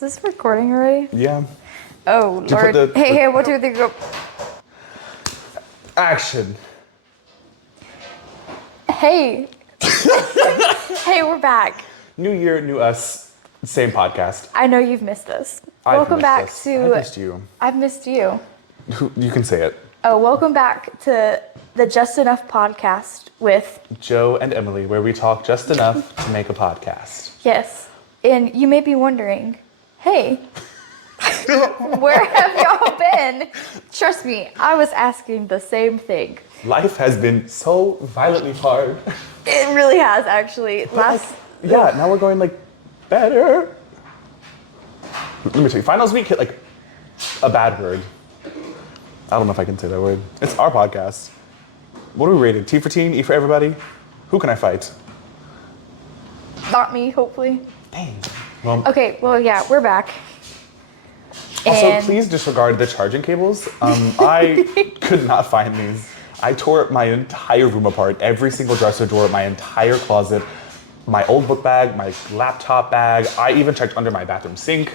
Is this recording already? Yeah. Oh, Lord. Hey, 1, 2, 3, go. Action. Hey. Hey, we're back. New year, new us, same podcast. I know you've missed us. Welcome back to... I missed you. I've missed you. You can say it. Oh, welcome back to the Just Enough podcast with... Joe and Emily, where we talk just enough to make a podcast. Yes. And you may be wondering, hey, where have y'all been? Trust me, I was asking the same thing. Life has been so violently hard. It really has, actually. Now we're going, better. Let me tell you, finals week hit, a bad word. I don't know if I can say that word. It's our podcast. What are we rated? T for teen, E for everybody? Who can I fight? Not me, hopefully. Dang. Well, okay, well, yeah, we're back. Also, please disregard the charging cables. I could not find these. I tore my entire room apart, every single dresser drawer, my entire closet, my old book bag, my laptop bag. I even checked under my bathroom sink.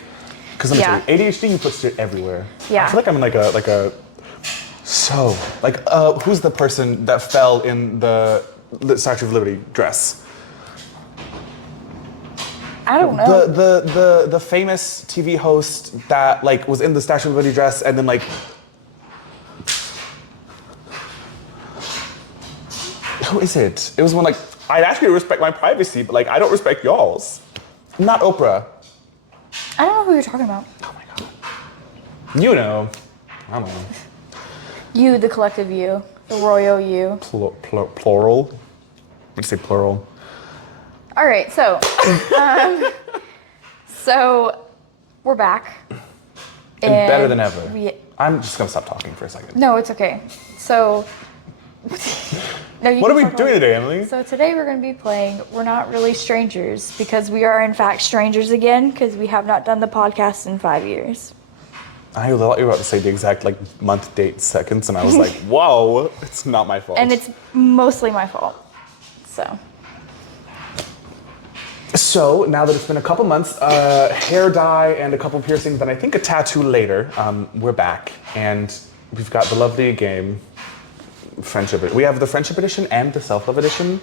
Because let me tell you, ADHD, you put shit everywhere. Yeah. I feel like I'm in who's the person that fell in the Statue of Liberty dress? I don't know. The famous TV host that was in the Statue of Liberty dress and then who is it? It was one I'd ask you to respect my privacy, but I don't respect y'all's. Not Oprah. I don't know who you're talking about. Oh my god. You know. I don't know. You, the collective you. The royal you. Plural. Let's say plural. All right, so we're back. And better than ever. I'm just gonna stop talking for a second. No, it's okay. So, what are we doing today, Emily? So today we're gonna be playing We're Not Really Strangers because we are in fact strangers again because we have not done the podcast in 5 years. I thought you were about to say the exact month, date, seconds, and I was like, whoa, it's not my fault. And it's mostly my fault. So now that it's been a couple months, hair dye and a couple piercings, and I think a tattoo later, we're back. And we've got the lovely game, Friendship. We have the Friendship Edition and the Self-Love Edition.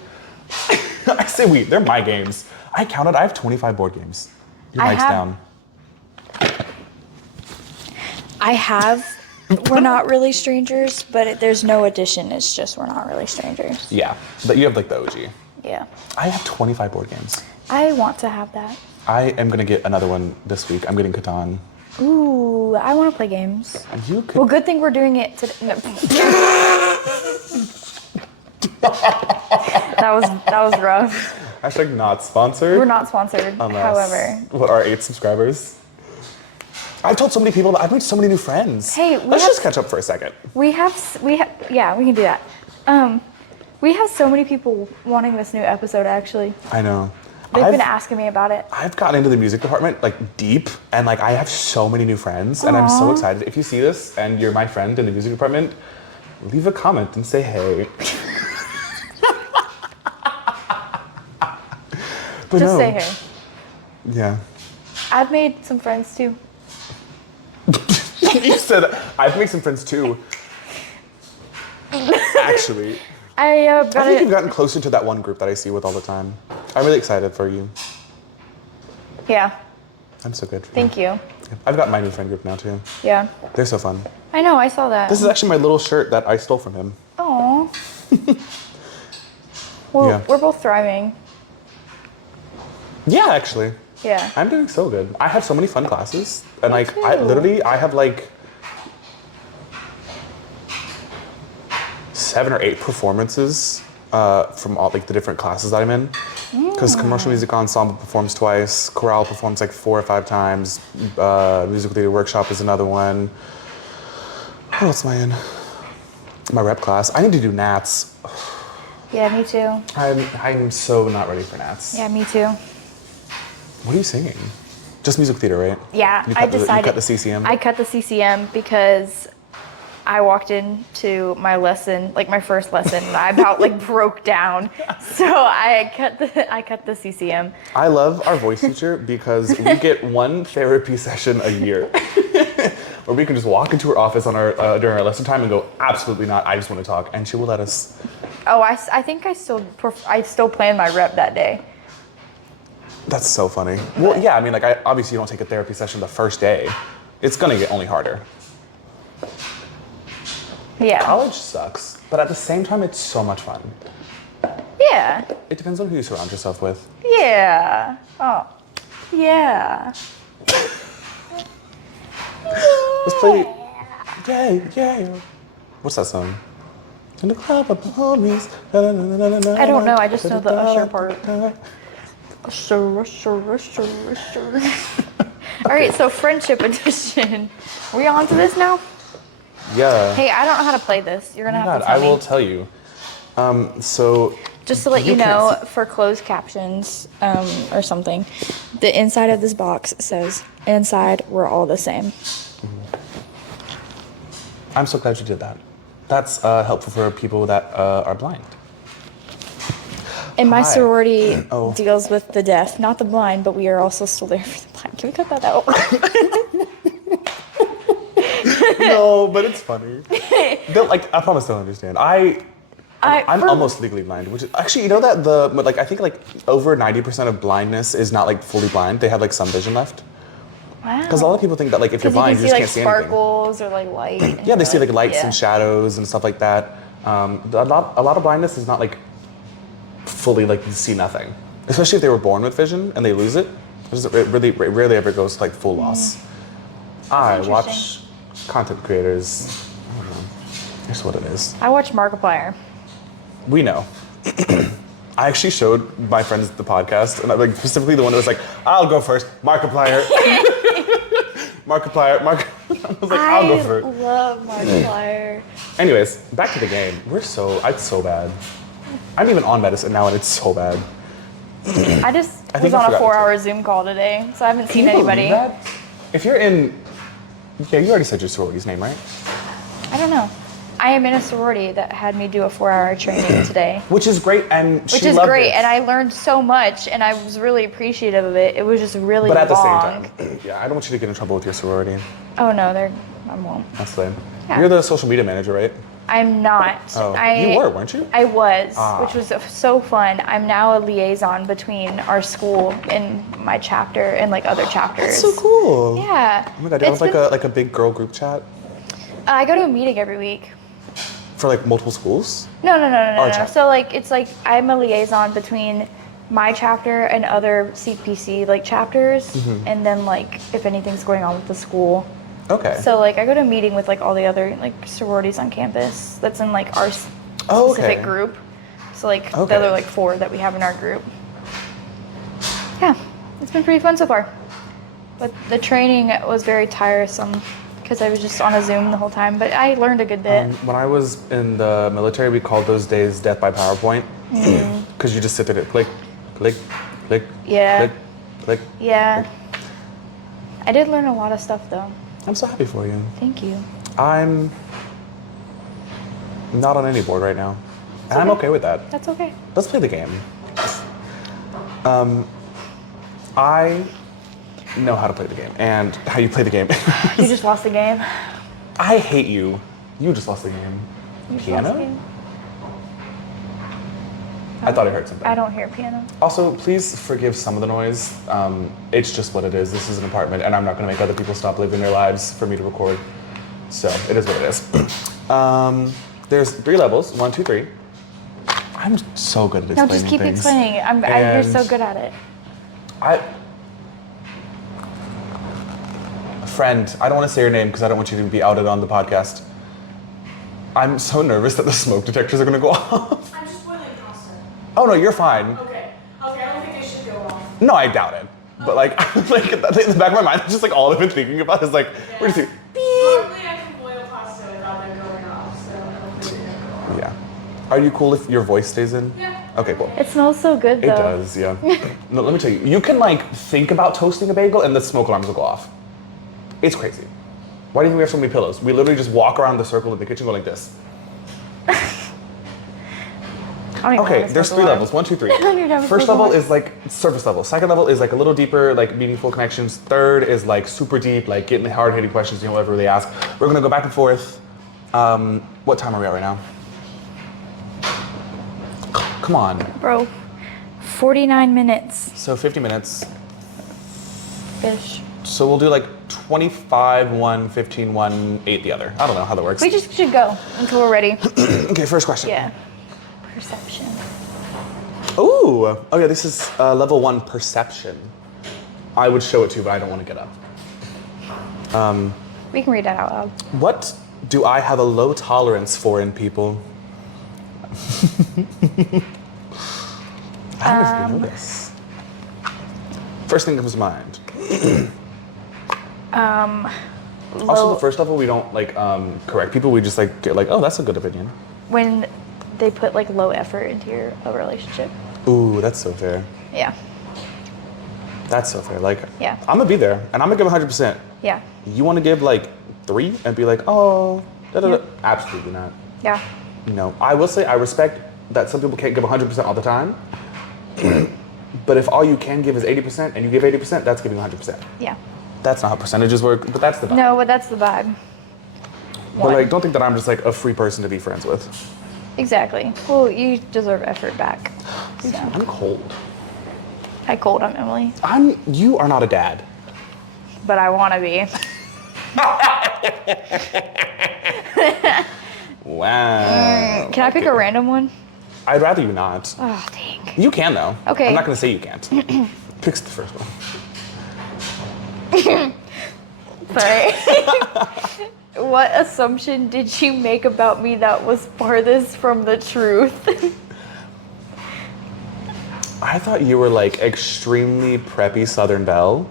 I say we, they're my games. I counted, I have 25 board games. Your mic's down. I have We're Not Really Strangers, but there's no edition. It's just We're Not Really Strangers. Yeah, but you have the OG. Yeah. I have 25 board games. I want to have that. I am gonna get another one this week. I'm getting Catan. Ooh, I want to play games. You could. Well, good thing we're doing it today. No. that was rough. Hashtag not sponsored. We're not sponsored, however. What, our 8 subscribers? I've told so many people, I've made so many new friends. Hey, let's just catch up for a second. Yeah, we can do that. We have so many people wanting this new episode, actually. I know. They've been asking me about it. I've gotten into the music department, deep, and, I have so many new friends, and I'm so excited. If you see this, and you're my friend in the music department, leave a comment and say hey. Just say hey. Yeah. I've made some friends, too. You said, I've made some friends, too. Actually. I think you've gotten closer to that one group that I see with all the time. I'm really excited for you. Yeah. I'm so good. Thank you. I've got my new friend group now, too. Yeah. They're so fun. I know, I saw that. This is actually my little shirt that I stole from him. Aww. Well, yeah. We're both thriving. Yeah, actually. Yeah. I'm doing so good. I have so many fun classes. And I have 7 or 8 performances from all the different classes that I'm in. Because commercial music ensemble performs twice, chorale performs 4 or 5 times, musical theater workshop is another one. What else am I in? My rep class. I need to do Nats. Yeah, me too. I'm so not ready for Nats. Yeah, me too. What are you singing? Just musical theater, right? Yeah, You cut the CCM? I cut the CCM because I walked into my lesson, like my first lesson, and I about like broke down. So I cut the CCM. I love our voice teacher because we get one therapy session a year where we can just walk into her office on our during our lesson time and go, absolutely not, I just want to talk, and she will let us. Oh, I think I still planned my rep that day. That's so funny. Well, yeah, I mean, like, obviously you don't take a therapy session the first day. It's gonna get only harder. Yeah. College sucks, but at the same time, it's so much fun. Yeah. It depends on who you surround yourself with. Yeah. Oh. Yeah. Let's play. Yeah. What's that song? In the club of the homies. I don't know. I just know the Usher part. Usher. All right. So friendship edition. Are we on to this now? Yeah. Hey, I don't know how to play this. You're gonna have God, to tell I will me. tell you. So. Just to let you can't know, see- for closed captions or something, the inside of this box says, "Inside, we're all the same." I'm so glad you did that. That's helpful for people that are blind. And my Hi. sorority Oh. deals with the deaf, not the blind, but we are also still there for the blind. Can we cut that out? No, but it's funny. They'll, like, I promise they'll understand. I'm almost legally blind, which is actually, you know that I think like over 90% of blindness is not like fully blind. They have like some vision left. Wow. Because a lot of people think that like if you're Because blind, you you can just see can't like see anything. sparkles or like light. And Yeah, they see like lights yeah. and shadows and stuff like that. A lot of blindness is not like fully like you see nothing. Especially if they were born with vision and they lose it. It rarely ever goes to like full loss. I watch interesting. content creators. I don't know. Here's what it is. I watch Markiplier. We know. I actually showed my friends the podcast, and like specifically the one that was like, "I'll go first, Markiplier." Markiplier. I was like, "I'll go first." love Markiplier. Anyways, back to the game. It's so bad. I'm even on medicine now, and it's so bad. I just I was think I on a forgot 4-hour Zoom call today, so I haven't seen Can you anybody. believe that? If you're in, yeah, you already said your sorority's name, right? I don't know. I am in a sorority that had me do a 4-hour training today. Which is great, and Which she is loved great, it. and I learned so much, and I was really appreciative of it. It was just really But at the long. same time, yeah, I don't want you to get in trouble with your sorority. Oh no, I won't. That's lame. Yeah. You're the social media manager, right? I'm not. Oh, you were, weren't you? I was, Ah. which was so fun. I'm now a liaison between our school and my chapter and like other chapters. That's so cool. Yeah. Oh my god, do you It's have been- like a big girl group chat I go to a meeting every week. for like multiple schools? No. Our chapter. So like it's like I'm a liaison between my chapter and other CPC like chapters, Mm-hmm. and then like if anything's going on with the school. Okay. So like I go to a meeting with like all the other like sororities on campus. That's in like our Oh, specific okay. group. So like Okay. the other like 4 that we have in our group. Yeah, it's been pretty fun so far. But the training was very tiresome because I was just on a Zoom the whole time. But I learned a good bit. When I was in the military, we called those days death by PowerPoint. Because you just sit there and click, click, click, Yeah. click, click. Yeah. I did learn a lot of stuff though. I'm so happy for you. Thank you. I'm not on any board right now. And I'm okay with that. That's okay. Let's play the game. I know how to play the game and how you play the game. You just lost the game. I hate you. You just lost the game. You just Piano? lost the game. I thought I heard something. I don't hear piano. Also, please forgive some of the noise. It's just what it is. This is an apartment, and I'm not going to make other people stop living their lives for me to record. So it is what it is. There's 3 levels. 1, 2, 3. I'm so good at No, explaining just keep things. explaining. You're And so good at it. Friend, I don't want to say your name because I don't want you to be outed on the podcast. I'm so nervous that the smoke detectors are going to go off. I'm just boiling pasta. Oh no, you're fine. Okay, I don't think they should go off. No, I doubt it. But like, like in the back of my mind, it's just like all I've been thinking about is like, where does he? Normally I can boil pasta without them going off, so I don't think they're gonna go off. Yeah. Are you cool if your voice stays in? Yeah. Okay, cool. It smells so good though. It does, yeah. No, let me tell you, you can like think about toasting a bagel and the smoke alarms will go off. It's crazy. Why do you think we have so many pillows? We literally just walk around the circle in the kitchen, go like this. I don't even Okay, know what there's it's 3 called. levels. 1, 2, 3. I don't even know what it's First called. level is like surface level. Second level is like a little deeper, like meaningful connections. Third is like super deep, like getting the hard hitting questions, you know, whatever they ask. We're gonna go back and forth. What time are we at right now? Come on. Bro, 49 minutes. So 50 minutes. Ish. So we'll do like 25, 1, 15, 1, 8 the other. I don't know how that works. We just should go until we're ready. Okay, first question. Yeah. Perception. Ooh. Oh yeah, this is level 1 perception. I would show it to you, but I don't want to get up. We can read that out loud. What do I have a low tolerance for in people? I don't know if you know this. First thing that comes to mind. Also, Low- the first level we don't like correct people. We just like get like, oh, that's a good opinion. when they put like low effort into a relationship. Ooh, that's so fair. Yeah. That's so fair. Like, Yeah. I'm gonna be there and I'm gonna give 100%. Yeah. You want to give like 3 and be like, oh, da da da. Yeah. Absolutely not. Yeah. No, I will say I respect that some people can't give 100% all the time. But if all you can give is 80% and you give 80%, that's giving 100%. Yeah. That's not how percentages work, but that's the vibe. No, but that's the vibe. But like, don't think that I'm just like a free person to be friends with. Exactly. Well, you deserve effort back. So. I'm cold. I cold, I'm Emily, You are not a dad. but I want to be. Wow. Can I pick a random one? I'd rather you not. Oh, dang. You can though. Okay. I'm not gonna say you can't. Pick the first one. Sorry. What assumption did you make about me that was farthest from the truth? I thought you were like extremely preppy Southern Belle.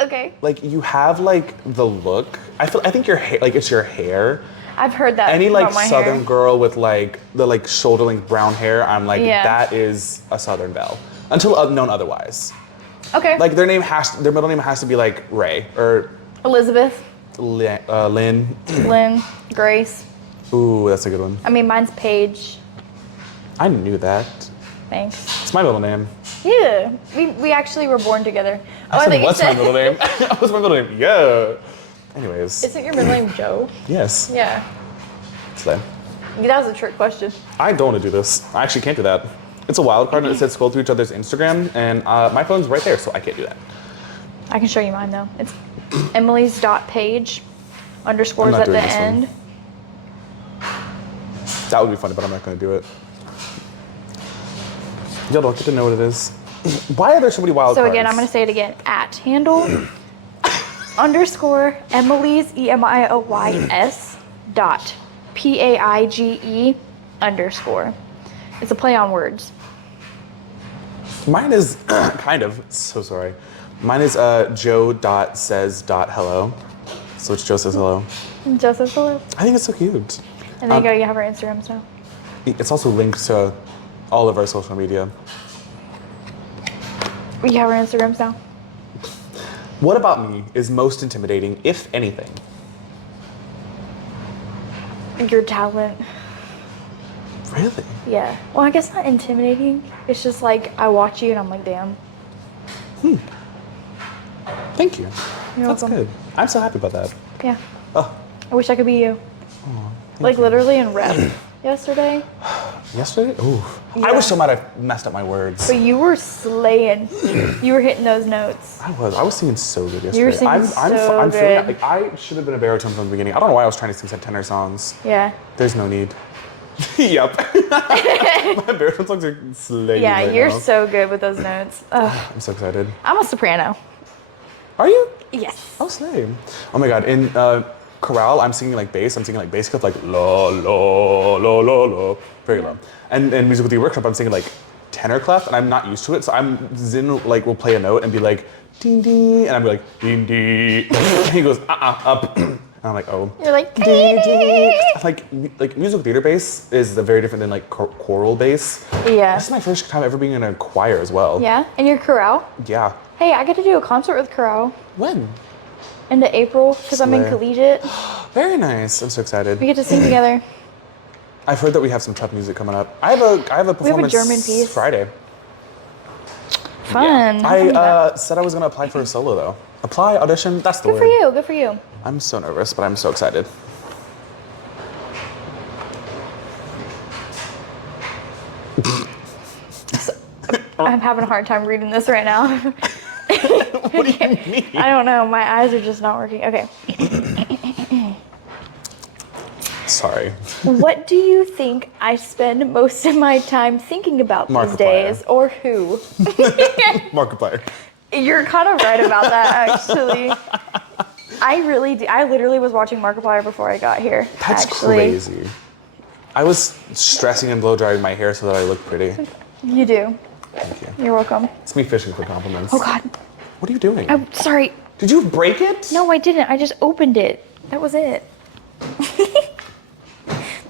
Okay. Like you have like the look. I think your hair, like it's your hair. I've heard that Any about like my Southern hair. girl with like the like shoulder length brown hair, I'm like Yeah. that is a Southern Belle. Until known otherwise. Okay. Like their middle name has to be like Ray or Elizabeth, Lynn. Lynn, Grace. Ooh, that's a good one. I mean, mine's Paige. I knew that. Thanks. It's my middle name. Yeah. We actually were born together. Oh, I said, think you what's my middle name? What's my middle name? Yeah. Anyways, Isn't your middle name Joe? yes. Yeah. It's them. That was a trick question. I don't want to do this. I actually can't do that. It's a wild card and it says scroll through each other's Instagram, and my phone's right there, so I can't do that. I can show you mine though. It's Emily's.page underscores I'm not at the doing this one. end. That would be funny, but I'm not going to do it. Y'all don't get to know what it is. Why are there so many wild So cards? again, I'm gonna say it again. At handle underscore Emily's EMILYS dot PAIGE underscore. It's a play on words. Mine is kind of, so sorry. Mine is joe.says.hello. So it's Joe says hello. Joseph, hello. I think it's so cute. And there you go. You have our Instagrams now. It's also linked to all of our social media. You have our Instagrams now. What about me is most intimidating, if anything? Your talent. Really? Yeah. Well, I guess not intimidating. It's just like I watch you and I'm like, damn. Thank you. You're That's welcome. good. I'm so happy about that. Yeah. Oh, I wish I could be you. Like literally in rep yesterday. yesterday? Ooh. I Yeah. was so mad I messed up my words. But you were slaying. You were hitting those notes. I was singing so good yesterday. You were singing I'm so feeling it. good. Like I should have been a baritone from the beginning. I don't know why I was trying to sing some tenor songs. Yeah. There's no need. Yep. My baritone songs are slaying. Yeah, right you're now. so good with those notes. Ugh. I'm so excited. I'm a soprano. Are you? Yes. Oh, slay. Oh my god. In chorale, I'm singing like bass. I'm singing like bass clip, like la la la la la, very low. And in musical theater workshop, I'm singing like tenor clef, and I'm not used to it. So Zin like will play a note and be like ding ding, and I'm like ding ding. And he goes up, and I'm like oh. You're like, Ding, ding. Like musical theater bass is very different than like choral bass. yeah. This is my first time ever being in a choir as well. Yeah. And your chorale? Yeah. Hey, I get to do a concert with chorale. When? into April because I'm in Slay. collegiate. Very nice. I'm so excited. We get to sing together. I've heard that we have some tough music coming up. I have a performance German piece. Friday. Fun. I said I was gonna apply for a solo though. Apply, audition, that's the Good word. for you. Good for you. I'm so nervous, but I'm so excited. I'm having a hard time reading this right now. What do you mean? I don't know. My eyes are just not working. Okay. Sorry. What do you think I spend most of my time thinking about these Markiplier. days, or who? Markiplier. You're kind of right about that, actually. I really do. I literally was watching Markiplier before I got here. That's actually. crazy. I was stressing and blow drying my hair so that I look pretty. You do. Thank you. You're welcome. It's me fishing for compliments. Oh God. What are you doing? I'm sorry. Did you break it? No, I didn't. I just opened it. That was it.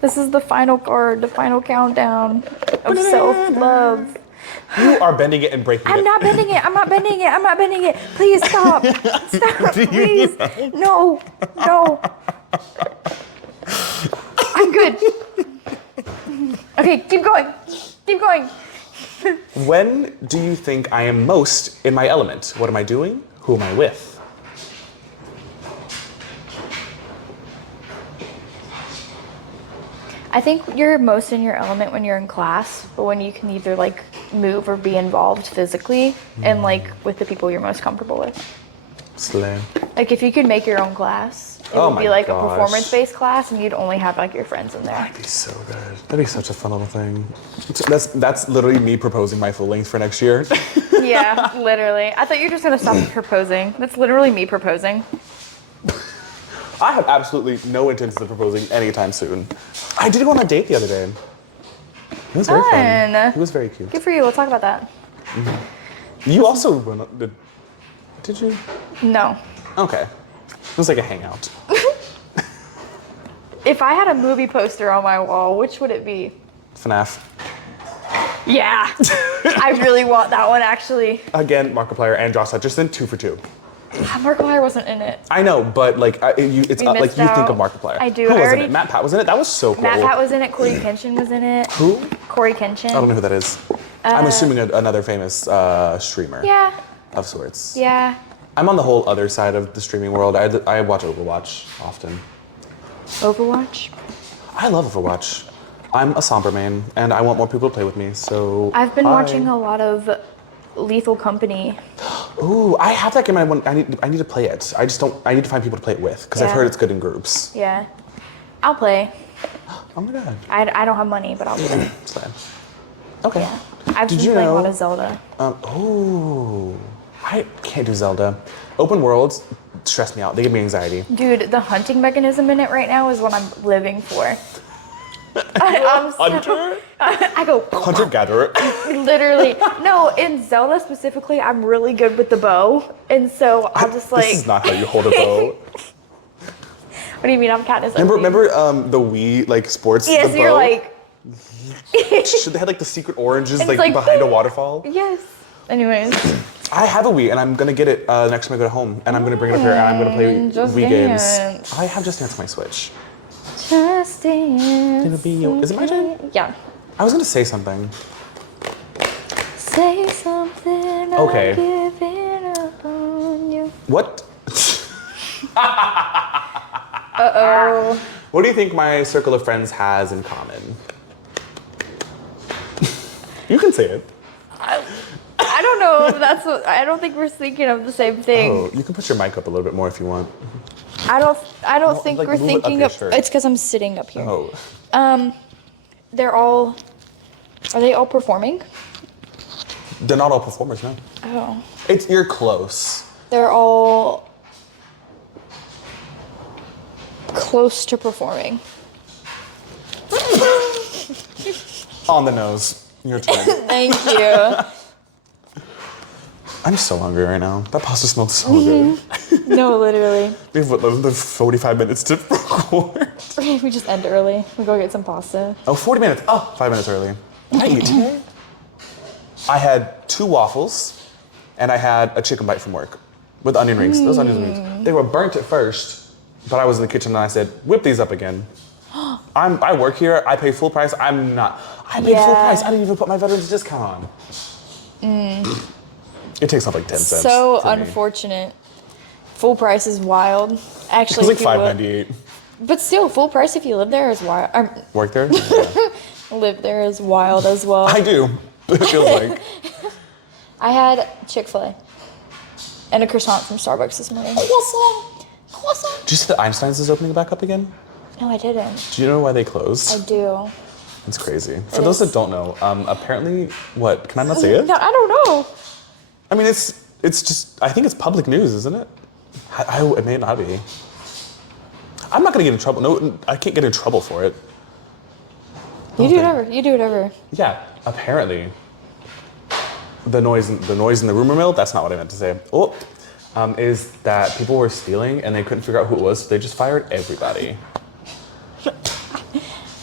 This is the final card, the final countdown of self-love. You are bending it and breaking it. I'm not bending it. I'm not bending it. I'm not bending it. Please stop. Stop, please. No. No. I'm good. Okay, keep going. Keep going. When do you think I am most in my element? What am I doing? Who am I with? I think you're most in your element when you're in class, but when you can either like move or be involved physically and like with the people you're most comfortable with. Slay. Like if you could make your own class, it Oh would be my like gosh. a performance-based class and you'd only have like your friends in there. That'd be so good. That'd be such a fun little thing. That's literally me proposing my full length for next year. Yeah, literally. I thought you were just gonna stop proposing. That's literally me proposing. I have absolutely no intentions of proposing anytime soon. I did go on a date the other day. It was very fun. Fun. He was very cute. Good for you. We'll talk about that. You also went on, did you? No. Okay. It was like a hangout. If I had a movie poster on my wall, which would it be? FNAF. Yeah. I really want that one actually. Again, Markiplier and Josh Hutcherson, 2 for 2. Markiplier wasn't in it. I know, but like it's We like missed you think out. of Markiplier. I do. Who I was in already- it? Matt Pat was in it. That was so cool. Matt Pat was in it. Corey Kenshin was in it. Who? Corey Kenshin. I don't know who that is. I'm assuming another famous streamer Yeah. of sorts. Yeah. I'm on the whole other side of the streaming world. I watch Overwatch often. Overwatch. I love Overwatch. I'm a Sombra main, and I want more people to play with me, so... I've been hi. watching a lot of Lethal Company. Ooh, I have that game. I need to play it. I need to find people to play it with, because I've Yeah. heard it's good in groups. Yeah. I'll play. Oh my god. I don't have money, but I'll play. Slay. Okay. Yeah. I've Did been you playing a lot know- of Zelda. Ooh. I can't do Zelda. Open worlds stress me out. They give me anxiety. Dude, the hunting mechanism in it right now is what I'm living for. I'm so, Hunter? I go Hunter-gatherer. literally. No, in Zelda specifically, I'm really good with the bow, and so I'll just like. This is not how you hold a bow. What do you mean? I'm Katniss. Remember the Wii like sports? Yes, the you're bow? like. They had like the secret oranges It's like, like- behind a waterfall. Yes. Anyways, I have a Wii and I'm gonna get it next time I go home and I'm gonna bring it up here and I'm gonna play Just Wii games. Dance. I have Just Dance on my Switch. just dance. It'll be your- is it my turn? Yeah. I was gonna say something. Say something. Okay. I'm giving up on you. What? Uh-oh. What do you think my circle of friends has in common? You can say it. I don't know if that's what. I don't think we're thinking of the same thing. Oh, you can put your mic up a little bit more if you want. I don't think like, we're move it up thinking your of. shirt. It's because I'm sitting up here. Oh. They're all. Are they all performing? They're not all performers, no. Oh. You're close. They're all close to performing. On the nose. Your turn. Thank you. I'm so hungry right now. That pasta smelled so good. No, literally. We have the 45 minutes to record. We just end early. We go get some pasta. Oh, 40 minutes. Oh, 5 minutes early. What did I eat today? I had 2 waffles and I had a chicken bite from work. with onion rings. Those onion rings. They were burnt at first, but I was in the kitchen and I said, whip these up again. I work here. I pay full price. I paid full price. I didn't even put my veterans discount on. It takes up like 10 cents. So for me. unfortunate. Full price is wild. Actually, It was like $5.98. But still, full price if you live there is wild. Work there? Yeah. Live there is wild as well. I do. It feels like. I had Chick-fil-A and a croissant from Starbucks this morning. Croissant. Did you see that Einstein's is opening back up again? No, I didn't. Do you know why they closed? I do. It's crazy. For It those is. that don't know, apparently, what? Can I not say it? No, I don't know. I mean, it's just. I think it's public news, isn't it? It may not be. I'm not gonna get in trouble. No, I can't get in trouble for it. You do whatever. You do whatever. Yeah, apparently. The noise in the rumor mill. That's not what I meant to say. Is that people were stealing and they couldn't figure out who it was, so they just fired everybody.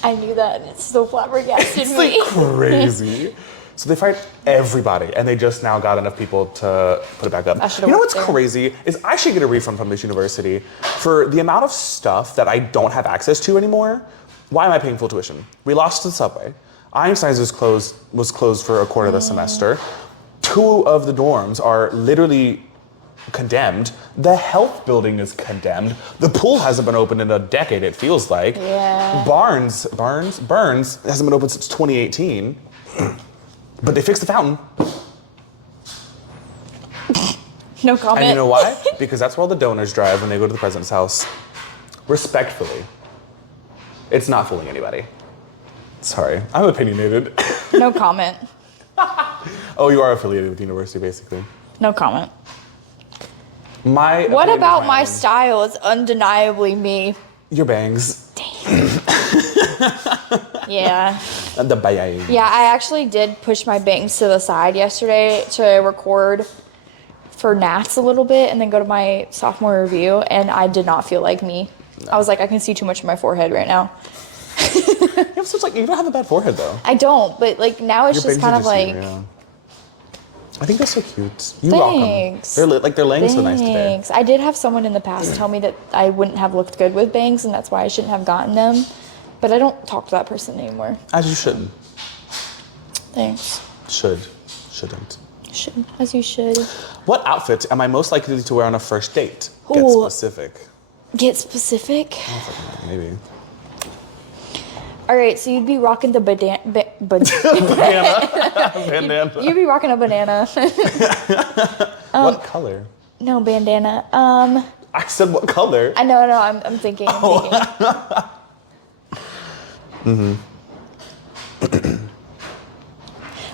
I knew that, and it's so flabbergasted It's me. like crazy. So they fired everybody, and they just now got enough people to put it back up. I should've You know worked what's there. crazy is I should get a refund from this university for the amount of stuff that I don't have access to anymore. Why am I paying full tuition? We lost the subway. Einstein's was closed for a quarter of the semester. 2 of the dorms are literally condemned. The health building is condemned. The pool hasn't been open in a decade, it feels like. Yeah. Burns hasn't been open since 2018. But they fixed the fountain. No comment. And you know why? Because that's where all the donors drive when they go to the president's house. Respectfully. It's not fooling anybody. Sorry, I'm opinionated. No comment. Oh, you are affiliated with the university, basically. No comment. My What opinion is about my own. style is undeniably me. Your bangs. Yeah. And the bangs. Yeah, I actually did push my bangs to the side yesterday to record for Nats a little bit and then go to my sophomore review, and I did not feel like me. I was like, I can see too much of my forehead right now. You have such like, you don't have a bad forehead though. I don't, but like now it's Your just bangs are kind of like, you, yeah. I think they're so cute. You rock them. thanks. They're laying so nice today. Thanks. I did have someone in the past tell me that I wouldn't have looked good with bangs, and that's why I shouldn't have gotten them. But I don't talk to that person anymore. As you shouldn't. Thanks. Shouldn't. Should, as you should. What outfit am I most likely to wear on a first date? Get Ooh. specific. Get specific. Maybe. All right, so you'd be rocking the bandana. Bandana. You'd be rocking a banana. What color? No bandana. I said what color? I know. I'm thinking.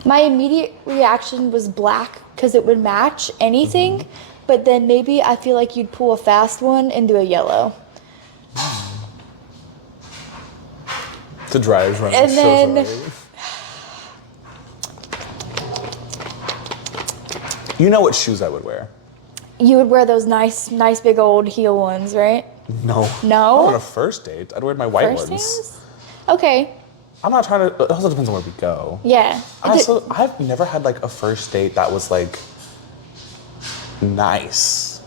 My immediate reaction was black because it would match anything, but then maybe I feel like you'd pull a fast one and do a yellow. The dryer's running. And then- So sorry. You know what shoes I would wear? You would wear those nice big old heel ones, right? No. No? Not on a first date. I'd wear my white First ones. hands? Okay. I'm not trying to. It also depends on where we go. Yeah. I've never had like a first date that was like nice.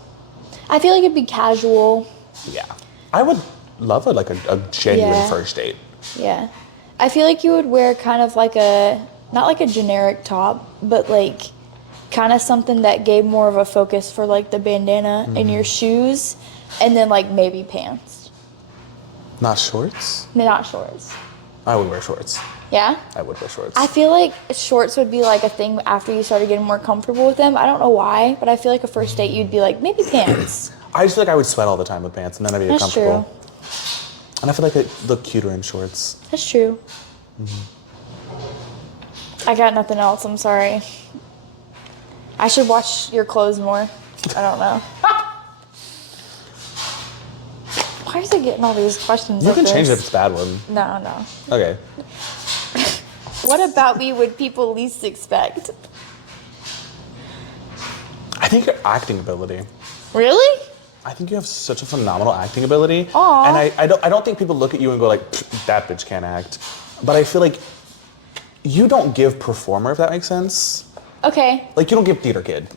I feel like it'd be casual. Yeah. I would love a genuine Yeah. first date. Yeah. I feel like you would wear kind of like not like a generic top, but like kind of something that gave more of a focus for like the bandana and your shoes, and then like maybe pants. Not shorts? Not shorts. I would wear shorts. Yeah? I would wear shorts. I feel like shorts would be like a thing after you started getting more comfortable with them. I don't know why, but I feel like a first date you'd be like, maybe pants. I just feel like I would sweat all the time with pants, and then I'd be That's uncomfortable. true. And I feel like I look cuter in shorts. That's true. I got nothing else. I'm sorry. I should watch your clothes more. I don't know. Why is it getting all these questions? You like can change it if this? it's a bad one. No. Okay. What about me would people least expect? I think your acting ability. Really? I think you have such a phenomenal acting ability. Aw. And I don't think people look at you and go like, that bitch can't act. But I feel like you don't give performer, if that makes sense. Okay. Like you don't give theater kid.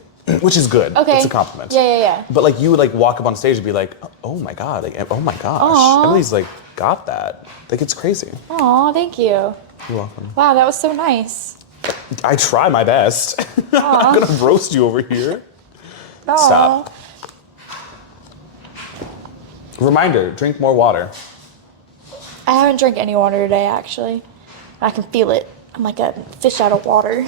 which is good. Okay. It's a compliment. Yeah. But like you would like walk up on stage and be like, oh my god, like oh my gosh, Aw. Emily's like got that. Like it's crazy. Aw, thank you. You're welcome. Wow, that was so nice. I try my best. I'm gonna roast you over here. Aw. Stop. Reminder: drink more water. I haven't drank any water today, actually. I can feel it. I'm like a fish out of water.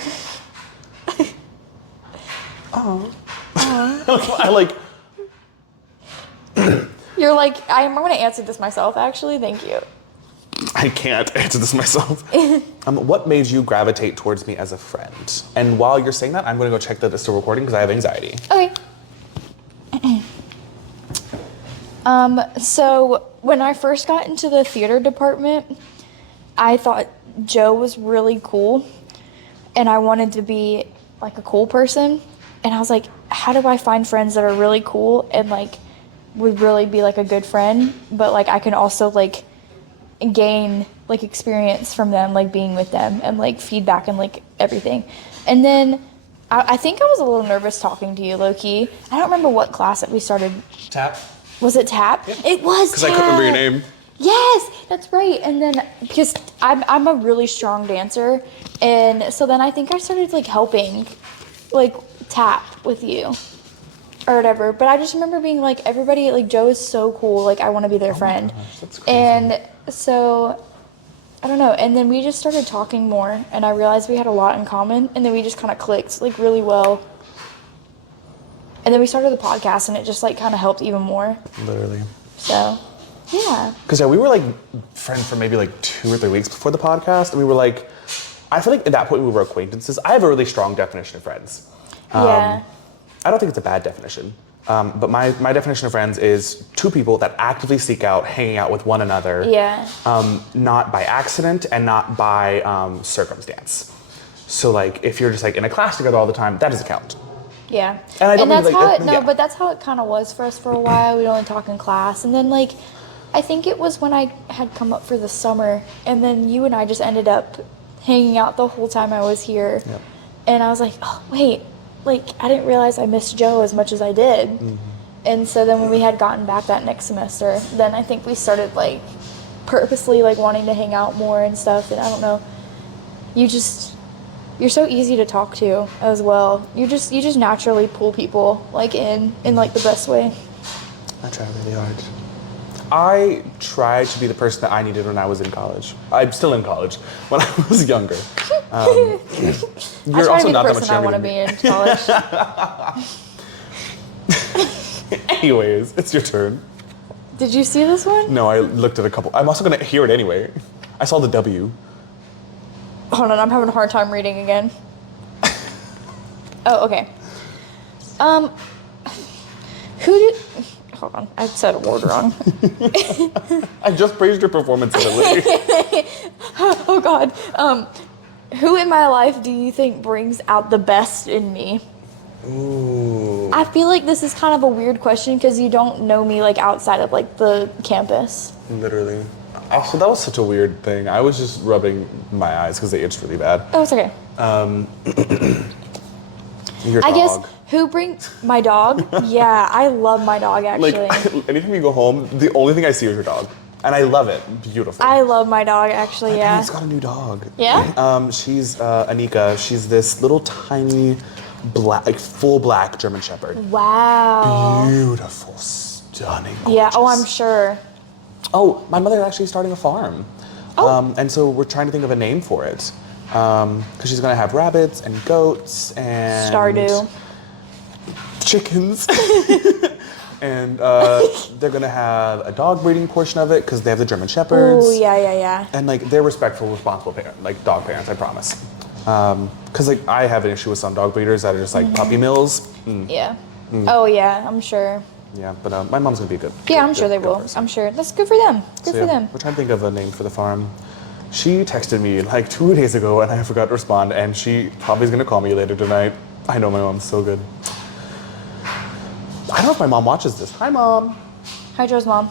I like. You're like, I'm going to answer this myself, actually. Thank you. I can't answer this myself. What made you gravitate towards me as a friend? And while you're saying that, I'm going to go check that it's still recording because I have anxiety. Okay. So when I first got into the theater department, I thought Joe was really cool, and I wanted to be like a cool person. And I was like, how do I find friends that are really cool and like would really be like a good friend, but like I can also like gain like experience from them, like being with them and like feedback and like everything. And then I think I was a little nervous talking to you, low-key. I don't remember what class that we started. Tap. Was it TAP? Yep. It was Because I couldn't remember your name. Yes, that's right. And then because I'm a really strong dancer, and so then I think I started like helping, like tap with you, or whatever. But I just remember being like, everybody, like Joe is so cool. Like I want to be their friend. Gosh, that's crazy. And so I don't know. And then we just started talking more, and I realized we had a lot in common. And then we just kind of clicked like really well. And then we started the podcast, and it just like kind of helped even more. Literally. So, yeah. Because yeah, we were like friends for maybe like 2 or 3 weeks before the podcast, and we were like, I feel like at that point we were acquaintances. I have a really strong definition of friends. Yeah. I don't think it's a bad definition, but my definition of friends is 2 people that actively seek out hanging out with one another. Yeah. Not by accident and not by circumstance. So like if you're just like in a class together all the time, that doesn't count. Yeah. And I don't that's mean, like, how it, that- no, yeah. but that's how it kind of was for us for a while. We'd only talk in class. And then, like, I think it was when I had come up for the summer, and then you and I just ended up hanging out the whole time I was here. Yep. And I was like, oh, wait, like, I didn't realize I missed Joe as much as I did. Mm-hmm. And so then when we had gotten back that next semester, then I think we started, like, purposely, like, wanting to hang out more and stuff. And I don't know, you're so easy to talk to as well. You just naturally pull people like in like the best way. I try really hard. I tried to be the person that I needed when I was in college. I'm still in college. When I was younger. I You're try to also be the not that much person I younger want to than be me. in college. Anyways, it's your turn. Did you see this one? No, I looked at a couple. I'm also gonna hear it anyway. I saw the W. Hold on, I'm having a hard time reading again. Oh, okay. Who did? Hold on, I said a word wrong. I just praised your performance ability. Oh God. Who in my life do you think brings out the best in me? Ooh. I feel like this is kind of a weird question because you don't know me like outside of like the campus. Literally. Also, that was such a weird thing. I was just rubbing my eyes because they itched really bad. Oh, it's okay. Your dog. I guess who brings my dog? Yeah, I love my dog actually. Like, anytime you go home, the only thing I see is your dog. And I love it. Beautiful. I love my dog actually. My Yeah. parents got a new dog. Yeah? She's Anika. She's this little tiny black, like full black German Shepherd. Wow. Beautiful, stunning. Yeah. Oh, I'm gorgeous. sure. Oh, my mother is actually starting a farm. Oh. And so we're trying to think of a name for it. Because she's going to have rabbits and goats and... Stardew. Chickens. And they're going to have a dog breeding portion of it because they have the German Shepherds. Oh, yeah. And like they're respectful, responsible parents, like dog parents, I promise. Because like I have an issue with some dog breeders that are just like puppy mills. Yeah. Oh, yeah. I'm sure. Yeah, but my mom's gonna be a good. Yeah, good- I'm sure they good will. person. I'm sure. That's good for them. Good So, for yeah, them. We're trying to think of a name for the farm. She texted me like 2 days ago and I forgot to respond, and she probably is gonna call me later tonight. I know my mom's so good. I don't know if my mom watches this. Hi, Mom. Hi, Joe's mom.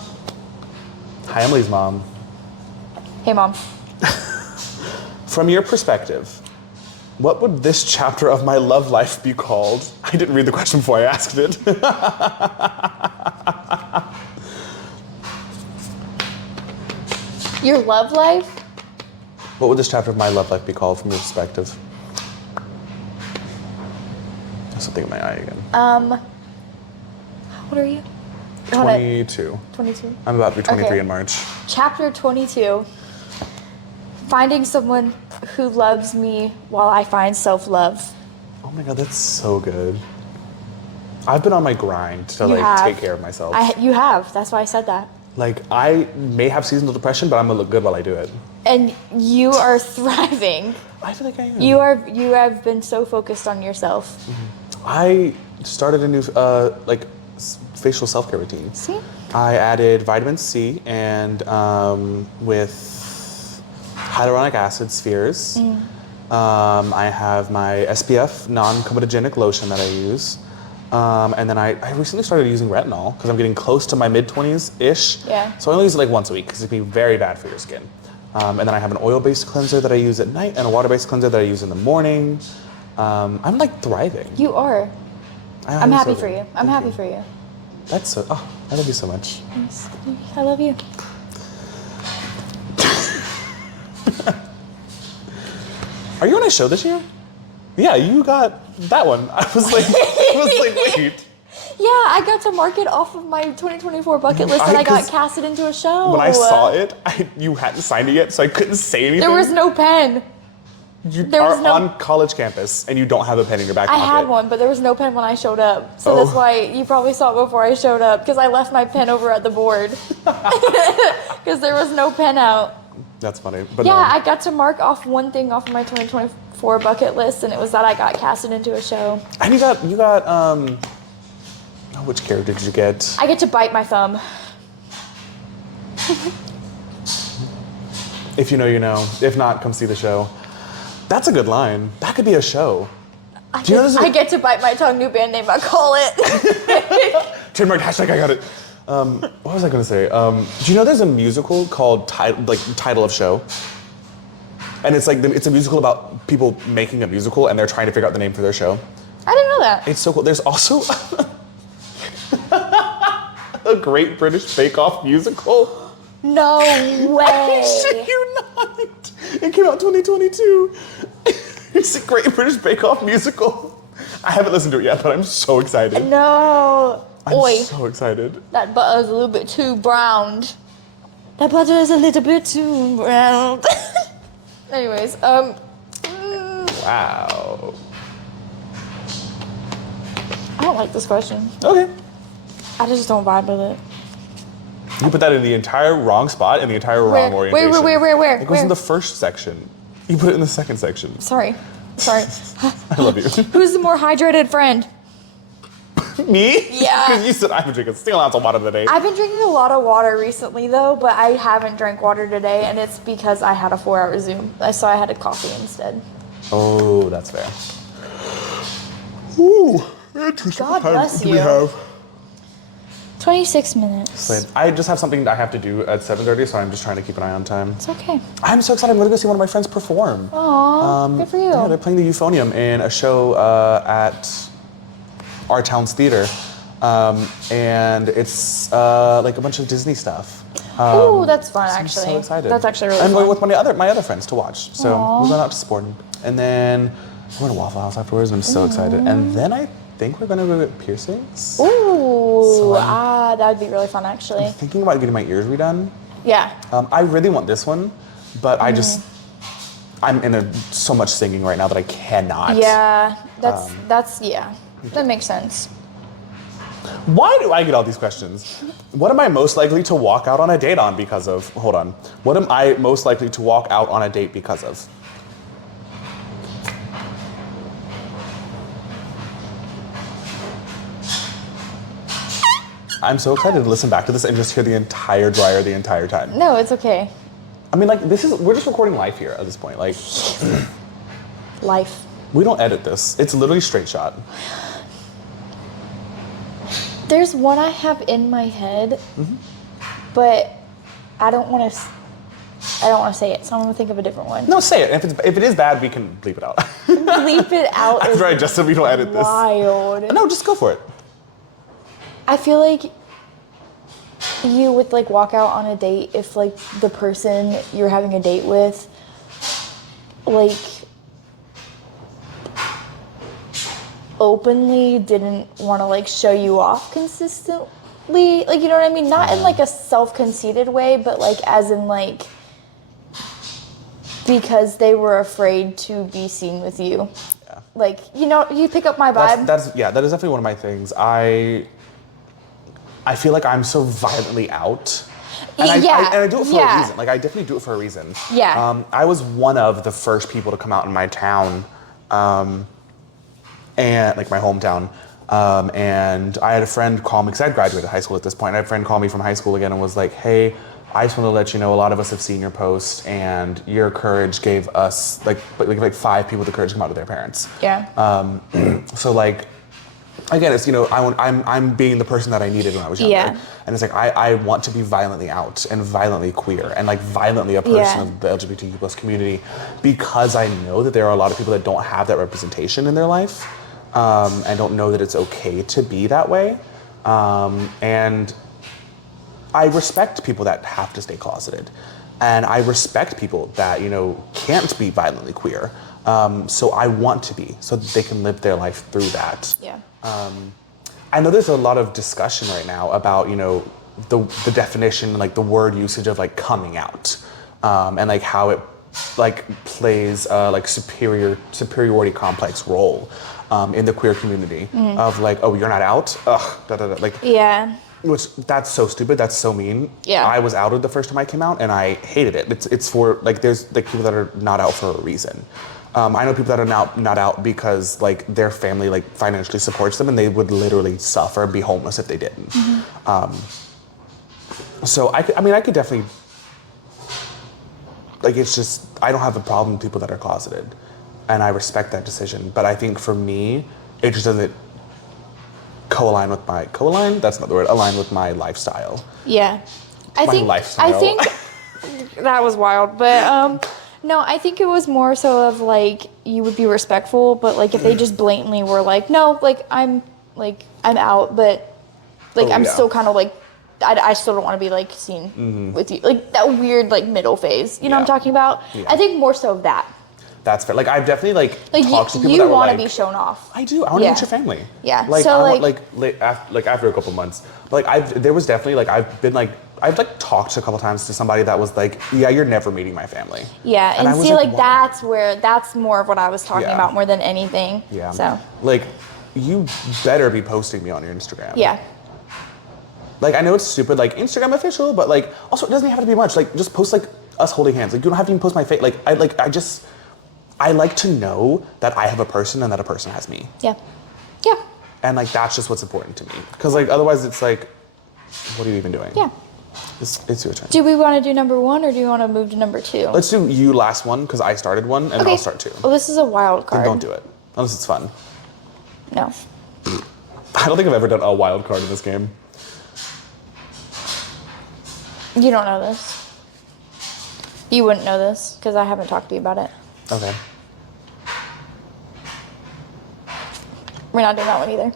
Hi, Emily's mom. Hey, mom. From your perspective, What would this chapter of my love life be called? I didn't read the question before I asked it. Your love life? What would this chapter of my love life be called from your perspective? There's something in my eye again. How old are you? 22. 22. I'm about to be 23 Okay. in March. Chapter 22. Finding someone who loves me while I find self-love. Oh my god, that's so good. I've been on my grind to You have. take care of myself. You have. That's why I said that. Like, I may have seasonal depression, but I'm gonna look good while I do it. And you are thriving. I feel like I am. You have been so focused on yourself. I started a new facial self-care routine. See? I added vitamin C and with hyaluronic acid spheres. I have my SPF non-comedogenic lotion that I use. And then I recently started using retinol because I'm getting close to my mid-20s-ish. Yeah. So I only use it like once a week because it can be very bad for your skin. And then I have an oil-based cleanser that I use at night and a water-based cleanser that I use in the morning. I'm like thriving. You are. I'm am happy so for good. you. I'm Thank happy for you. That's so, oh, I love you so much. Yes. I love you. Are you on a show this year? Yeah, you got that one. I was like, wait. Yeah, I got to mark it off of my 2024 bucket list that I got 'cause casted into a show. When I saw it, you hadn't signed it yet, so I couldn't say anything. There was no pen. You there was are no- on college campus and you don't have a pen in your back I pocket. had one, but there was no pen when I showed up. So that's Oh. why you probably saw it before I showed up, because I left my pen over at the board. Because there was no pen out. That's funny. But Yeah, I got to mark off one thing off of my 2024 bucket list, and it was that I got casted into a show. and you got oh, which character did you get? I get to bite my thumb. If you know, you know. If not, come see the show. That's a good line. That could be a show. Do you know there's I get to bite my tongue, new band name, I call it. Trademark hashtag I got it. What was I gonna say? Do you know there's a musical called Title of Show? And it's like it's a musical about people making a musical and they're trying to figure out the name for their show. I didn't know that. It's so cool. There's also a Great British Bake Off musical. No way. Shit you not. It came out 2022. It's a Great British Bake Off musical. I haven't listened to it yet, but I'm so excited. No. I'm Oi, so excited. that butter's a little bit too browned. That butter is a little bit too browned. Anyways, Wow. I don't like this question. Okay. I just don't vibe with it. You put that in the entire wrong spot in the entire wrong orientation. Where? It goes in the first section. You put it in the second section. Sorry. I love you. Who's the more hydrated friend? Me? Yeah. Because you said I would drink a single ounce of water today. I've been drinking a lot of water recently though, but I haven't drank water today, and it's because I had a 4-hour Zoom. So I had a coffee instead. Oh, that's fair. Ooh, interesting. God bless do we you. have? 26 minutes. So I just have something that I have to do at 7:30, so I'm just trying to keep an eye on time. It's okay. I'm so excited. I'm going to go see one of my friends perform. Aww, good for you. Yeah, they're playing the Euphonium in a show at our town's theater. And it's like a bunch of Disney stuff. Ooh, that's fun So I'm actually. so excited. That's actually really I'm fun. going with my other friends to watch. So we're going out to support them. And then we're going to Waffle House afterwards, and I'm so excited. And then I think we're going to go get piercings. Ooh, So, that would be really fun actually. Thinking about getting my ears redone. Yeah. I really want this one, but I'm in so much singing right now that I cannot. Yeah, that makes sense. Why do I get all these questions? What am I most likely to walk out on a date on because of? Hold on. What am I most likely to walk out on a date because of? I'm so excited to listen back to this and just hear the entire dryer the entire time. No, it's okay. I mean, like, we're just recording live here at this point. Like, Life. we don't edit this. It's literally straight shot. There's one I have in my head, but I don't want to say it, so I'm gonna think of a different one. No, say it. If it is bad, we can bleep it out. bleep it out. That's right, just so we don't edit this. Wild. No, just go for it. I feel like you would like walk out on a date if like the person you're having a date with like openly didn't want to like show you off consistently, like, you know what I mean, not in like a self-conceited way, but like as in like because they were afraid to be seen with you. Yeah. Like, you know, you pick up my vibe. That is definitely one of my things. I feel like I'm so violently out. And I do it for a reason. Like, I definitely do it for a reason. Yeah. I was one of the first people to come out in my town, and like my hometown. And I had a friend call me, because I had graduated high school at this point. I had a friend call me from high school again and was like, hey, I just want to let you know a lot of us have seen your post, and your courage gave us, like 5 people the courage to come out to their parents. Yeah. So like, again, it's, you know, I'm being the person that I needed when I was younger. Yeah. And it's like, I want to be violently out and violently queer and like violently a person of the LGBTQ plus community, because I know that there are a lot of people that don't have that representation in their life, and don't know that it's okay to be that way. And I respect people that have to stay closeted. And I respect people that, you know, can't be violently queer. So I want to be, so that they can live their life through that. Yeah. I know there's a lot of discussion right now about, you know, the definition, like the word usage of like coming out, and like how it like plays like superiority complex role in the queer community of like, oh, you're not out? Ugh, da, da, da. Like, Yeah. which, that's so stupid, that's so mean. Yeah. I was outed the first time I came out and I hated it. It's for, like, there's like people that are not out for a reason. I know people that are not out because like their family like financially supports them and they would literally suffer and be homeless if they didn't. So I could definitely, like, it's just, I don't have a problem with people that are closeted, and I respect that decision. But I think for me, it just doesn't align with my lifestyle. Yeah. I lifestyle. think that was wild, but no, I think it was more so of like you would be respectful, but like if they just blatantly were like, no, like I'm out, but like I'm still kind of like I still don't want to be like seen with you, like that weird like middle phase. You know what I'm talking about? Yeah. I think more so of that. That's fair. Like, I've definitely like talked to people you that were want to like, be shown off. I do. I want to meet your family. Yeah. Like, So, I like- want, after a couple months. But like, there was definitely like I've talked a couple times to somebody that was like, yeah, you're never meeting my family. Yeah, and I was see, like why? that's more of what I was talking Yeah. about more than anything. Yeah. So like, you better be posting me on your Instagram. yeah. Like, I know it's stupid, like Instagram official, but like also it doesn't have to be much. Like, just post like us holding hands. Like, you don't have to even post my face. I like to know that I have a person and that a person has me. Yeah. Yeah. And like, that's just what's important to me. Because like, otherwise it's like, what are you even doing? Yeah. It's your turn. Do we want to do number 1 or do you want to move to number 2? Let's do you last one, because I started one, and then I'll start 2. Well, this is a wild Then card. don't do it. Unless it's fun. No. I don't think I've ever done a wild card in this game. You don't know this. You wouldn't know this because I haven't talked to you about it. Okay. We're not doing that one either.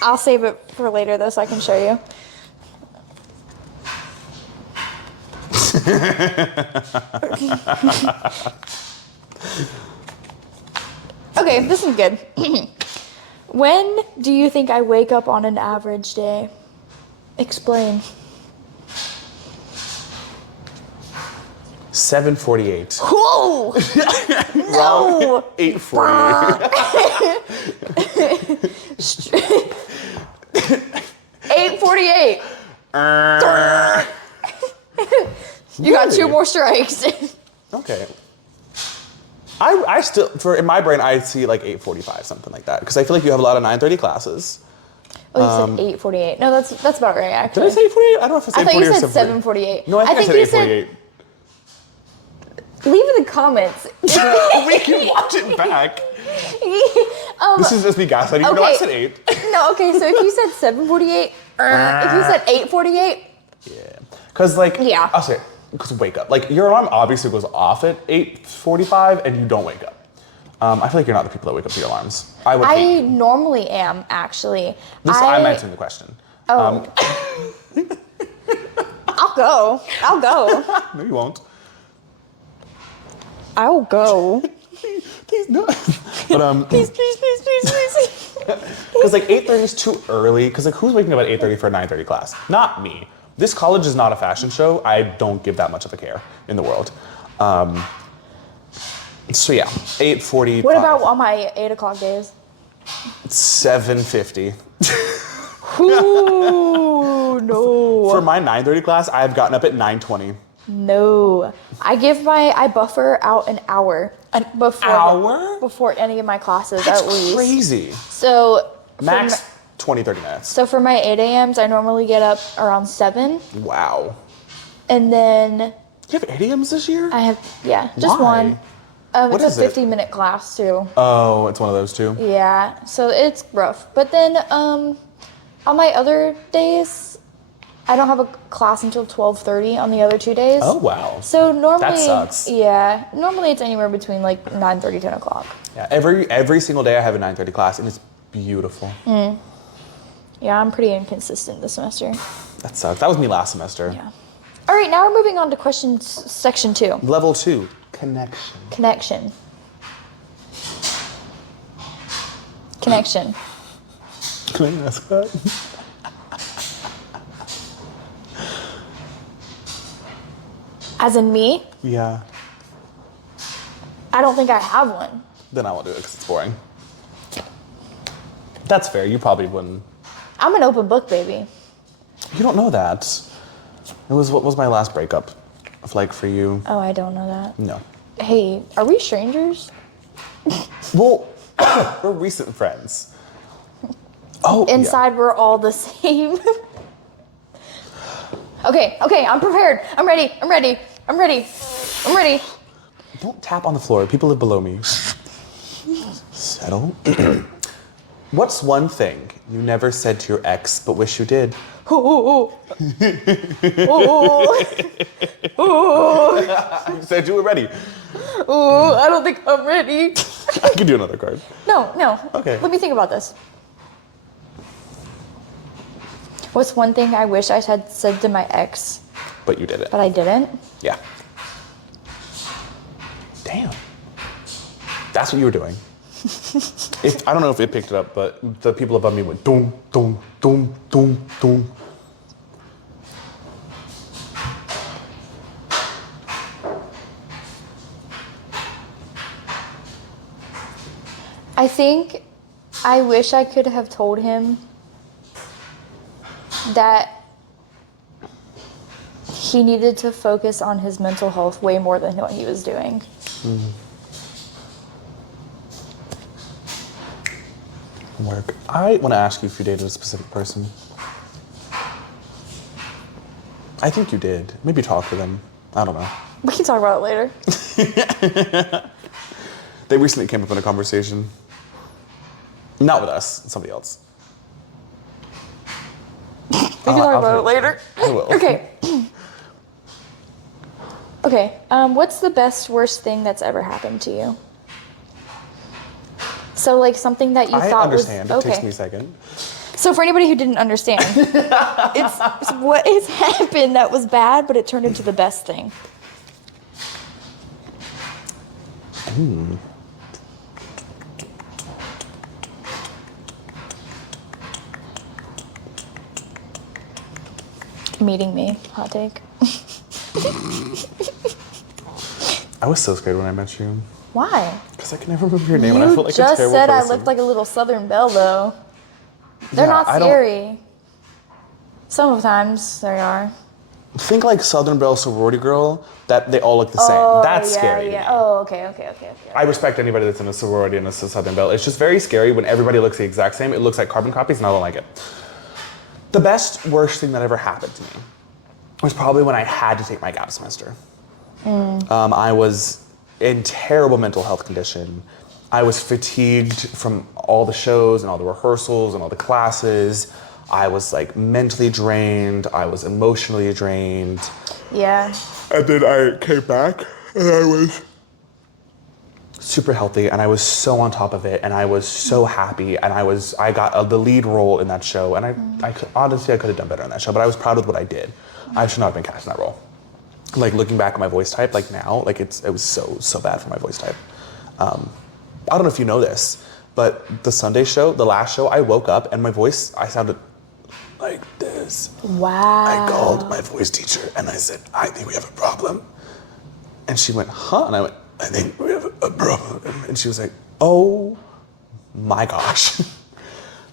I'll save it for later though so I can show you. Okay, this is good. When do you think I wake up on an average day? Explain. 7:48. Whoa! No! 8:48. 8:48. You got 2 more strikes. Okay. I still, in my brain, I see like 8:45, something like that, because I feel like you have a lot of 9:30 classes. Oh, you said 8:48. No, that's about right, actually. Did I say 8:48? I don't know if I said I thought 8:48 you or said 7:48. 7:48. No, I think I said you 8:48. Leave in the comments. We can watch it back. This is just me gaslighting you. No, I said 8. No, okay, so if you said 7:48, if you said 8:48, Yeah. Because, like, Yeah. I'll say, because wake up. Like, your alarm obviously goes off at 8:45 and you don't wake up. I feel like you're not the people that wake up to your alarms. I would hate. I normally am, actually. I'm answering the question. Oh. I'll go. No, you won't. I'll go. Please no. But Please. because like 8:30 is too early. Because like who's waking up at 8:30 for a 9:30 class? Not me. This college is not a fashion show. I don't give that much of a care in the world. So yeah, 8:45. What about on my 8 o'clock days? 7:50. Ooh, no. For my 9:30 class, I've gotten up at 9:20. No. I buffer out an hour. Before any of my classes, That's at least. crazy. So Max 20, 30 minutes. So for my 8 a.m.s, I normally get up around 7. Wow. And then You have 8 a.m.s this year? I have, just Why? one. What It's is a it? 50-minute class, too. Oh, it's one of those two. Yeah, so it's rough. But then on my other days, I don't have a class until 12:30 on the other 2 days. Oh, wow. So normally, That sucks. Yeah, normally it's anywhere between like 9:30, 10 o'clock. Yeah, every single day I have a 9:30 class, and it's beautiful. Yeah, I'm pretty inconsistent this semester. That sucks. That was me last semester. Yeah. All right, now we're moving on to questions section 2. Level 2, connection. Connection. Connection. Can I ask that? As in me, Yeah. I don't think I have one. Then I won't do it because it's boring. That's fair. You probably wouldn't. I'm an open book, baby. You don't know that. What was my last breakup? Like for you? Oh, I don't know that. No. Hey, are we strangers? Well, we're recent friends. Oh, yeah. Inside, we're all the same. Okay, I'm prepared. I'm ready. Don't tap on the floor. People live below me. Settle. What's one thing you never said to your ex but wish you did? Ooh. You said you were ready. Ooh, I don't think I'm ready. I can do another card. No. Okay. Let me think about this. What's one thing I wish I had said to my ex, But you did it. but I didn't? Yeah. Damn. That's what you were doing. I don't know if it picked it up, but the people above me went doom, doom, doom, doom, doom. I think I wish I could have told him that he needed to focus on his mental health way more than what he was doing. Work. I want to ask you if you dated a specific person. I think you did. Maybe talk to them. I don't know. We can talk about it later. They recently came up in a conversation. Not with us, somebody else. We can talk about it later. I will. Okay. Okay. What's the best, worst thing that's ever happened to you? So, like something that you I thought understand. was It okay. takes me a second. So, for anybody who didn't understand, it's what has happened that was bad, but it turned into the best thing. Meeting me, hot take. I was so scared when I met you. Why? Because I can never remember your name and I You felt like a just terrible said person. I looked like a little Southern belle, though. They're Yeah, not I don't- scary. Sometimes they are. Think like Southern Belle sorority girl, that they all look the same. That's scary. to me. Oh, okay. I respect anybody that's in a sorority and a Southern Belle. It's just very scary when everybody looks the exact same. It looks like carbon copies and I don't like it. The best, worst thing that ever happened to me was probably when I had to take my gap semester. I was in terrible mental health condition. I was fatigued from all the shows and all the rehearsals and all the classes. I was like mentally drained. I was emotionally drained. Yeah. And then I came back and I was super healthy, and I was so on top of it, and I was so happy, and I got the lead role in that show, and I could, honestly I could have done better in that show, but I was proud of what I did. I should not have been cast in that role. Like looking back at my voice type, like now, like it was so bad for my voice type. I don't know if you know this, but the Sunday show, the last show, I woke up and my voice, I sounded like this. Wow. I called my voice teacher and I said, I think we have a problem. And she went, huh? And I went, I think we have a problem. And she was like, oh my gosh.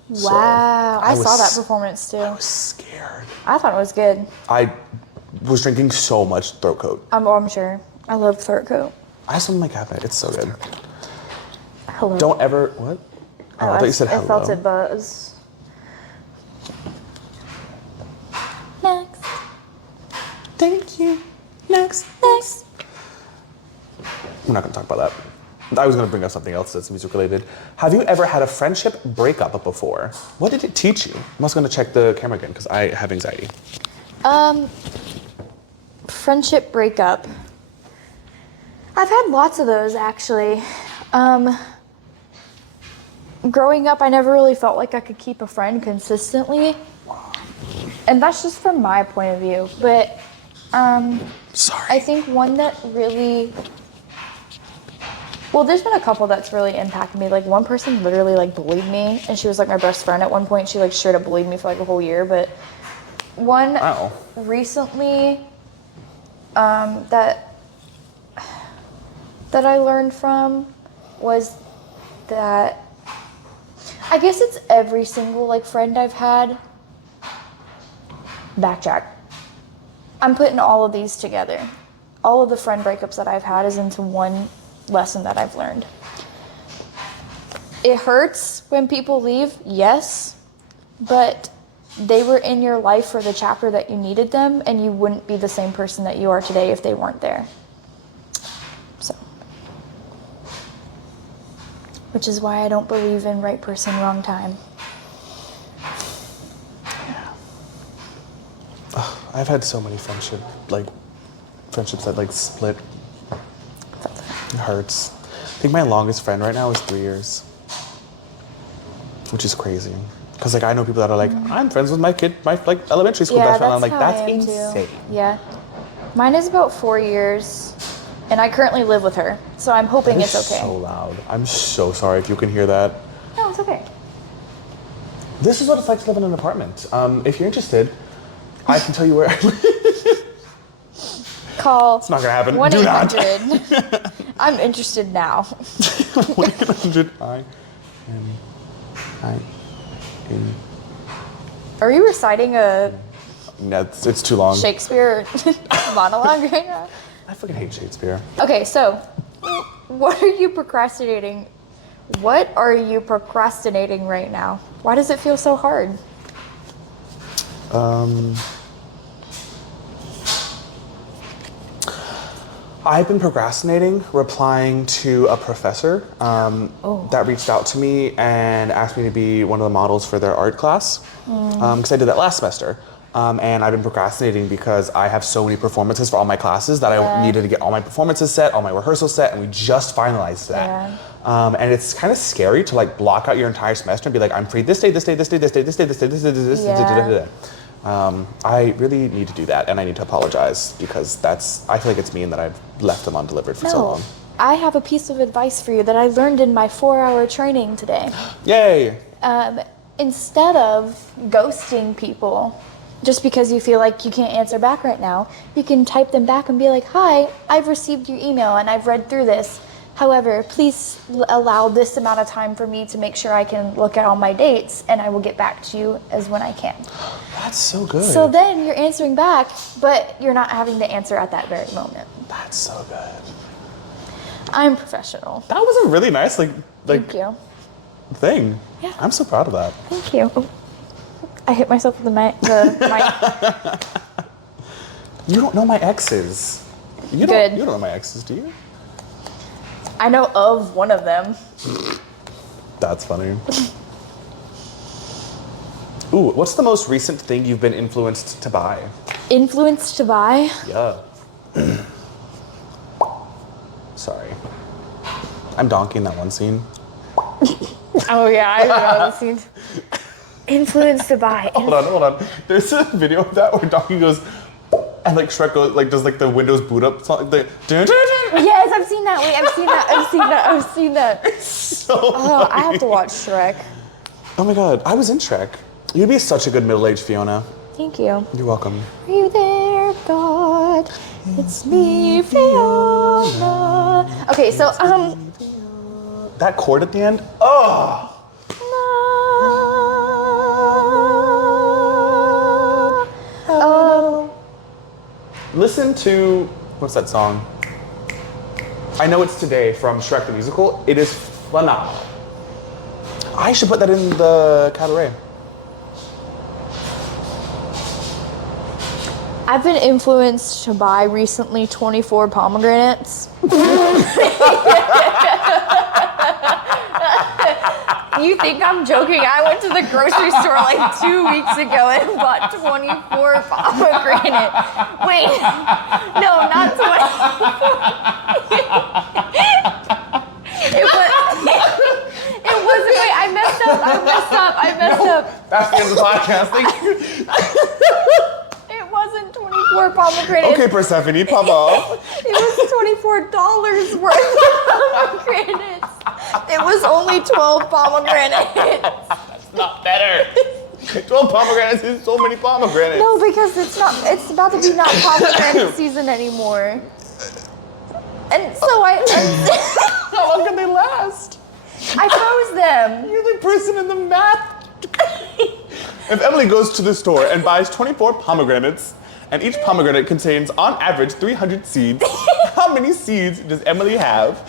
Wow. I saw that was- performance too. I was scared. I thought it was good. I was drinking so much throat coat. I'm sure. I love throat coat. I have some in my cabinet. It's so good. Hello. Don't ever, what? Oh, I thought you said hello. I felt it buzz. Next. Thank you. Next. We're not going to talk about that. I was going to bring up something else that's music related. Have you ever had a friendship breakup before? What did it teach you? I'm also going to check the camera again because I have anxiety. Friendship breakup. I've had lots of those actually. Growing up, I never really felt like I could keep a friend consistently. And that's just from my point of view. But Sorry. I think one that really, well, there's been a couple that's really impacted me. Like one person literally like bullied me, and she was like my best friend at one point. She like straight up bullied me for like a whole year. But one Wow. recently that I learned from was that I guess it's every single like friend I've had. Backtrack. I'm putting all of these together. All of the friend breakups that I've had is into one lesson that I've learned. It hurts when people leave, yes, but they were in your life for the chapter that you needed them, and you wouldn't be the same person that you are today if they weren't there. So, which is why I don't believe in right person, wrong time. I've had so many friendships that like split. It hurts. I think my longest friend right now is 3 years, which is crazy. Cause like I know people that are like, I'm friends with my like elementary school best friend. And I'm like, how that's I am insane. too. Yeah, mine is about 4 years, and I currently live with her, so I'm hoping It's it's okay. so loud. I'm so sorry if you can hear that. No, it's okay. This is what it's like to live in an apartment. If you're interested, I can tell you where I live. Call. It's not gonna happen. 1-800. I'm interested now. 1-800 I am. Are you reciting a No, it's too long. Shakespeare monologue right now? I fucking hate Shakespeare. Okay, so what are you procrastinating? What are you procrastinating right now? Why does it feel so hard? I've been procrastinating replying to a professor that reached out to me and asked me to be one of the models for their art class because I did that last semester. And I've been procrastinating because I have so many performances for all my classes that I needed to get all my performances set, all my rehearsals set, and we just finalized that. And it's kind of scary to like block out your entire semester and be like, I'm free this day, this day, this day, this day, this day, this day, this day, this day. I really need to do that, and I need to apologize because I feel like it's mean that I've left them undelivered for so long. I have a piece of advice for you that I learned in my 4-hour training today. Yay! Instead of ghosting people just because you feel like you can't answer back right now, you can type them back and be like, hi, I've received your email and I've read through this. However, please allow this amount of time for me to make sure I can look at all my dates, and I will get back to you as when I can. That's so good. So then you're answering back, but you're not having the answer at that very moment. That's so good. I'm professional. That was a really nice Thank you. thing. Yeah. I'm so proud of that. Thank you. Oh, I hit myself with the mic. You don't know my exes. You Good. don't know my exes, do you? I know of one of them. That's funny. Ooh, what's the most recent thing you've been influenced to buy? Influenced to buy? Yeah. Sorry. I'm Donkey in that one scene. Oh yeah, I know the scene. Influenced to buy. Hold on. There's a video of that where Donkey goes, and like Shrek goes, like does like the Windows boot up song. Yes, I've seen that. Wait, I've seen that. So Oh, I have to watch Shrek. oh my god, I was in Shrek. You'd be such a good middle-aged Fiona. Thank you. You're welcome. Are you there, God? It's me, Fiona. Okay, so That chord at the end. Oh. Oh. Listen to what's that song? I Know It's Today from Shrek the Musical. It is phenomenal. I should put that in the cabaret. I've been influenced to buy recently 24 pomegranates. You think I'm joking? I went to the grocery store like 2 weeks ago and bought 24 pomegranate. Wait, no, not 24. It wasn't. Wait, I messed up. That's the end of the podcast. Thank you. It wasn't 24 pomegranates. Okay, Persephone, pop off. It was $24 worth of pomegranates. It was only 12 pomegranates. That's not better. 12 pomegranates is so many pomegranates. No, because it's about to be not pomegranate season anymore. And so How long can they last? I froze them. You're the person in the math. If Emily goes to the store and buys 24 pomegranates, and each pomegranate contains, on average, 300 seeds, how many seeds does Emily have?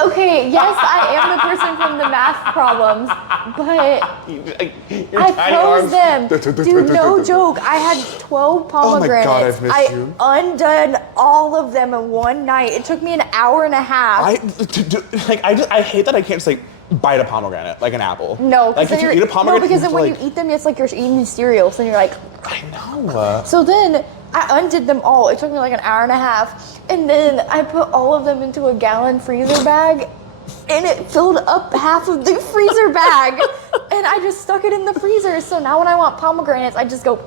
Okay, yes, I am the person from the math problems, but I froze them. Dude, no joke. I had 12 pomegranates. God, I've missed you. I undone all of them in one night. It took me an hour and a half. I hate that I can't just like bite a pomegranate like an apple. No, like if you eat a pomegranate, because you then when have to, you eat them, it's like you're eating cereal. So then you're like, I know. So then I undid them all. It took me like an hour and a half. And then I put all of them into a gallon freezer bag. And it filled up half of the freezer bag. And I just stuck it in the freezer. So now when I want pomegranates, I just go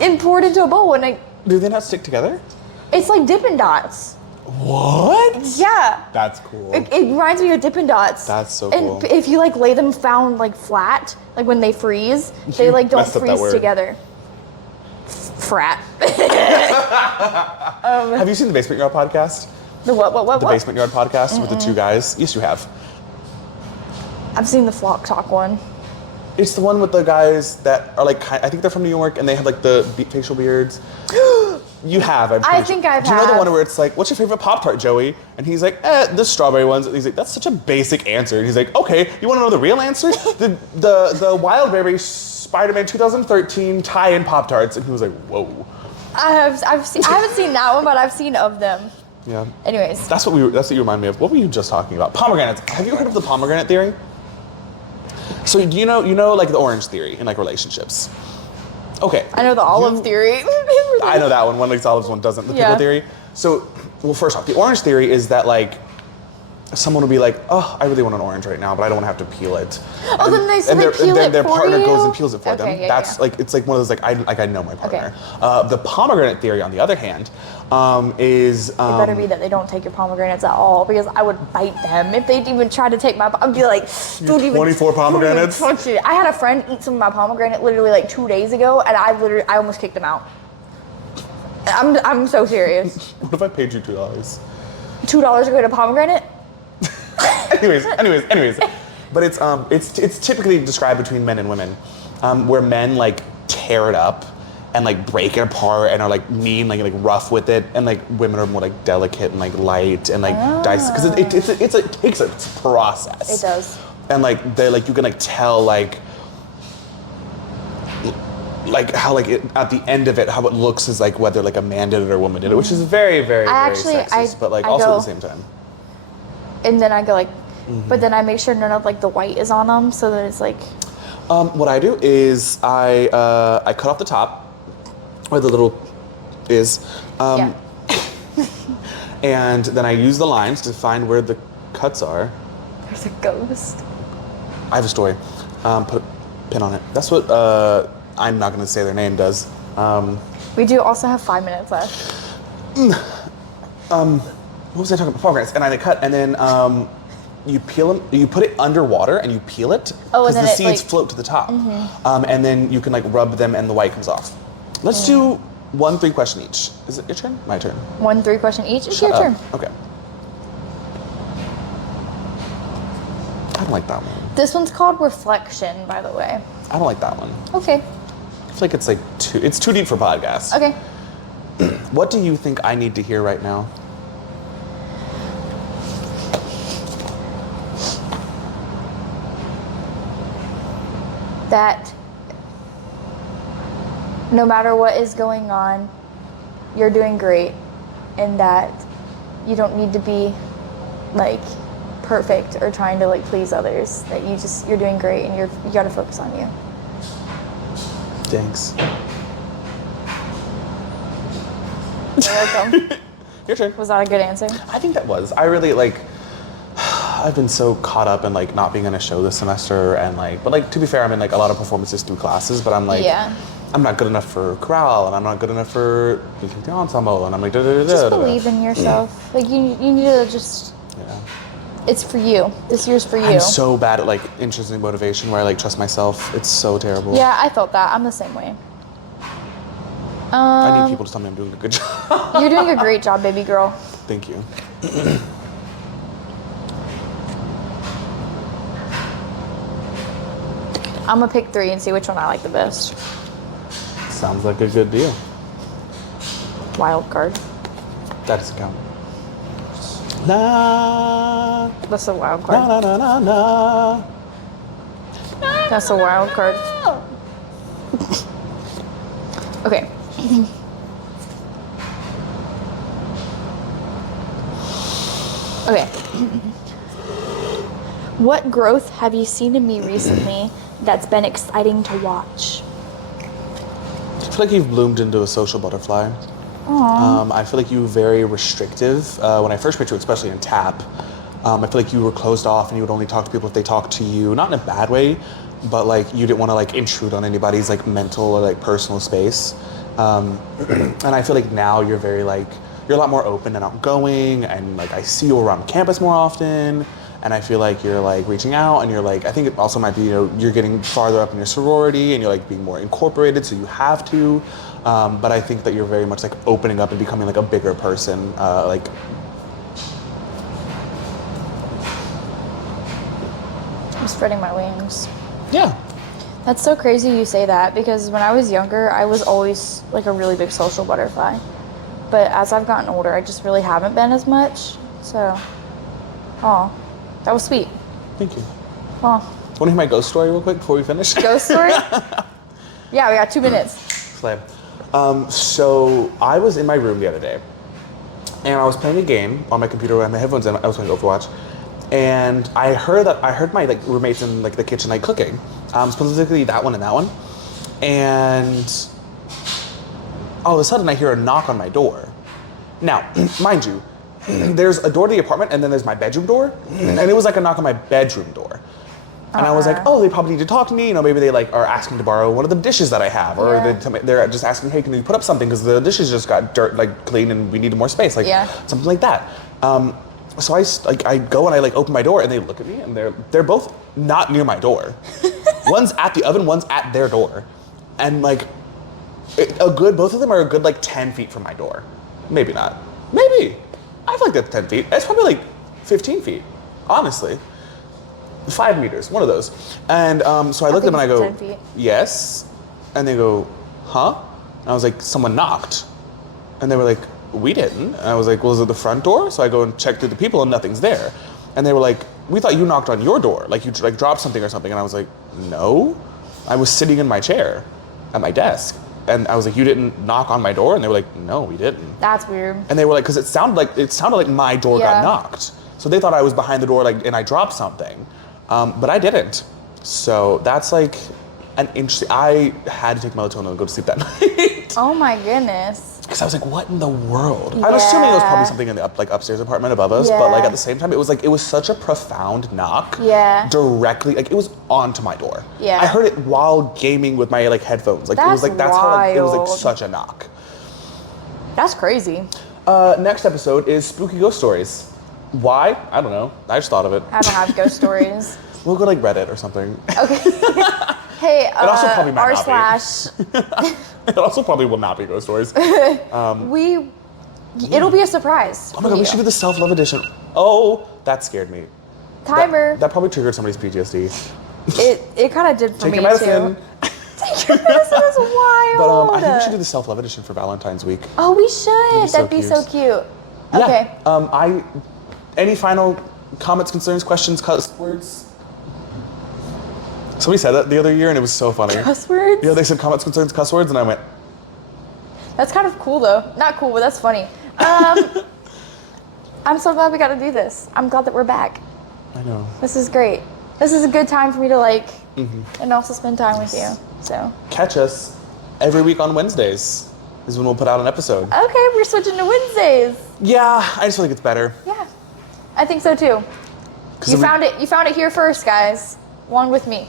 and pour it into a bowl. And Do they not stick together? it's like Dippin' Dots. What? Yeah. That's cool. It reminds me of Dippin' Dots. That's so and cool. if you like lay them found like flat, like when they freeze, they like don't messed up that freeze word. together. Frat. Have you seen the Basement Yard podcast? The what? The Basement Yard podcast with the two guys? Yes, you have. I've seen the Flock Talk one. It's the one with the guys that are like, I think they're from New York and they have like the facial beards. You have, I'm pretty I think sure. I've Do you know the have. one where it's like, what's your favorite Pop-Tart, Joey? And he's like, the strawberry ones. And he's like, that's such a basic answer. And he's like, okay, you want to know the real answer? the Wild Berry Spider-Man 2013 tie-in Pop-Tarts. And he was like, whoa. I haven't seen that one, but I've seen of them. Yeah. Anyways, That's what you remind me of. What were you just talking about? Pomegranates. Have you heard of the pomegranate theory? So you know like the orange theory in like relationships. Okay. I know the olive theory. I know that one. One likes olives, one doesn't. The pickle Yeah. theory. So, well, first off, the orange theory is that like someone will be like, oh, I really want an orange right now, but I don't want to have to peel it. Oh, then they peel then it their for partner you? goes and peels it for Okay, them. yeah, That's yeah. like it's like one of those like I know my partner. Okay. The pomegranate theory, on the other hand, is It better be that they don't take your pomegranates at all, because I would bite them if they'd even try to take my. I'd be like, don't even. 24 pomegranates? Don't even touch it. I had a friend eat some of my pomegranate literally like 2 days ago, and I almost kicked him out. I'm so serious. What if I paid you $2? $2 to get a pomegranate? anyways. But it's typically described between men and women, where men like tear it up and like break it apart and are like mean, like rough with it, and like women are more like delicate and like light and like dice, because it takes a process. It does. And like they like you can like tell like how like at the end of it how it looks is like whether like a man did it or a woman did it, which is very very sexist, but like I also go- at the same time. And then I go like, but then I make sure none of like the white is on them, so that it's like. What I do is I cut off the top where the little is, Yeah. and then I use the lines to find where the cuts are. There's a ghost. I have a story. Put a pin on it. That's what I'm not going to say their name does. We do also have 5 minutes left. What was I talking about? Pomegranates. And I cut, and then you peel them. You put it underwater, and you peel it Oh, because and then the it, seeds like- float to the top. And then you can like rub them, and the white comes off. Let's do 1 3 question each. Is it your turn? My turn. 1 3 question each. It's Shut your up. turn. Okay. I don't like that one. This one's called Reflection, by the way. I don't like that one. Okay. I feel like it's like it's too deep for podcasts. Okay. What do you think I need to hear right now? That no matter what is going on, you're doing great, and that you don't need to be like perfect or trying to like please others. That you're doing great, and you got to focus on you. Thanks. You're welcome. Your turn. Was that a good answer? I think that was. I really like. I've been so caught up in like not being in a show this semester and like, but like to be fair, I'm in like a lot of performances through classes, but I'm like, Yeah. I'm not good enough for chorale, and I'm not good enough for the ensemble, and I'm like, Just believe in yourself. Like you need to just. Yeah. It's for you. This year's for you. I'm so bad at like intrinsic motivation where I like trust myself. It's so terrible. Yeah, I felt that. I'm the same way. I need people to tell me I'm doing a good job. You're doing a great job, baby girl. Thank you. I'm gonna pick 3 and see which one I like the best. Sounds like a good deal. Wild card. That doesn't count. Na That's a wild na card. na na na na. That's a wild card. Okay. Okay. What growth have you seen in me recently that's been exciting to watch? I feel like you've bloomed into a social butterfly. I feel like you were very restrictive when I first met you, especially in tap. I feel like you were closed off and you would only talk to people if they talked to you, not in a bad way, but like you didn't want to like intrude on anybody's like mental or like personal space. And I feel like now you're very like, you're a lot more open and outgoing, and like I see you around campus more often, and I feel like you're like reaching out, and you're like, I think it also might be, you know, you're getting farther up in your sorority and you're like being more incorporated, so you have to. But I think that you're very much like opening up and becoming like a bigger person, like. I'm spreading my wings. Yeah. That's so crazy you say that, because when I was younger, I was always like a really big social butterfly. But as I've gotten older, I just really haven't been as much. So, oh, that was sweet. Thank you. Oh, Want to hear my ghost story real quick before we finish? ghost story? Yeah, we got 2 minutes. Slay. So I was in my room the other day, and I was playing a game on my computer with my headphones in. I was playing Overwatch, and I heard my like roommates in like the kitchen like cooking, specifically that one and that one, and all of a sudden I hear a knock on my door. Now, mind you, there's a door to the apartment, and then there's my bedroom door, and it was like a knock on my bedroom door. And I was like, oh, they probably need to talk to me. You know, maybe they like are asking to borrow one of the dishes that I have, or Yeah. they're just asking, hey, can you put up something because the dishes just got dirt like clean and we need more space, like Yeah. something like that. So I go and I like open my door, and they look at me, and they're both not near my door. One's at the oven, one's at their door, and like both of them are a good like 10 feet from my door. Maybe not. Maybe. I feel like that's 10 feet. It's probably like 15 feet, honestly. 5 meters, one of those. And so I look at them and I go, 10 feet. yes. And they go, huh? And I was like, someone knocked. And they were like, we didn't. And I was like, well, is it the front door? So I go and check through the people and nothing's there. And they were like, we thought you knocked on your door. Like you like dropped something or something. And I was like, no. I was sitting in my chair at my desk. And I was like, you didn't knock on my door? And they were like, no, we didn't. That's weird. And they were like, because it sounded like my door Yeah. got knocked. So they thought I was behind the door, like, and I dropped something, but I didn't. So that's like an interesting. I had to take melatonin and go to sleep that night. Oh my goodness. Because I was like, what in the world? I'm assuming it was probably something in the upstairs apartment above us, but like Yeah. at the same time, it was such a profound knock. Yeah. Directly, like it was onto my door. Yeah. I heard it while gaming with my like headphones. Like it was That's like that's how like it was like wild. such a knock. That's crazy. Next episode is spooky ghost stories. Why? I don't know. I just thought of it. I don't have ghost stories. We'll go like Reddit or something. Okay. Hey, also probably might r not be. slash It also probably will not be ghost stories. it'll be a surprise. Oh my god, we should do the self-love edition. Oh, that scared me. Timer. That probably triggered somebody's PTSD. It kind of did for Take me your medicine. too. Take your medicine is wild. But I think we should do the self-love edition for Valentine's week. Oh, we should. That'd That'd be be so so cute. Okay. Yeah. Any final comments, concerns, questions, cuss words? Somebody said that the other year and it was so funny. Cuss words? Yeah, they said comments, concerns, cuss words, and I went, That's kind of cool though. Not cool, but that's funny. I'm so glad we got to do this. I'm glad that we're back. I know. This is great. This is a good time for me to like, and also spend time with you. So. Catch us every week on Wednesdays is when we'll put out an episode. Okay, we're switching to Wednesdays. Yeah, I just feel like it's better. Yeah, I think so too. 'Cause You then we- found it. You found it here first, guys. Along with me.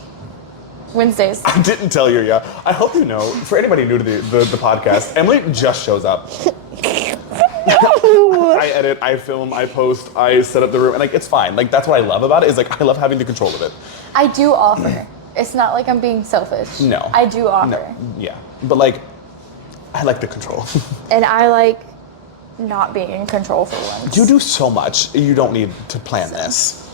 Wednesdays. I didn't tell you yet. I hope you know, for anybody new to the podcast, Emily just shows up. I edit, I film, I post, I set up the room, and like it's fine. Like that's what I love about it, is like I love having the control of it. I do offer. It's not like I'm being selfish. No. I do offer. No. Yeah. But like I like the control. And I like not being in control for once. You do so much. You don't need to plan this.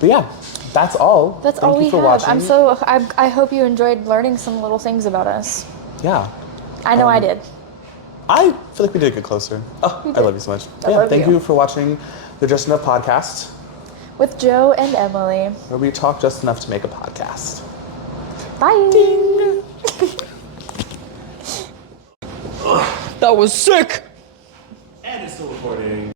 But yeah, that's all. That's Thank all you we for have. watching. I hope you enjoyed learning some little things about us. Yeah. I know I did. I feel like we did get closer. Oh, I love you so much. I love thank you. you for watching the Just Enough podcast, With Joe and Emily. where we talk just enough to make a podcast. Bye. That was sick! And it's still recording.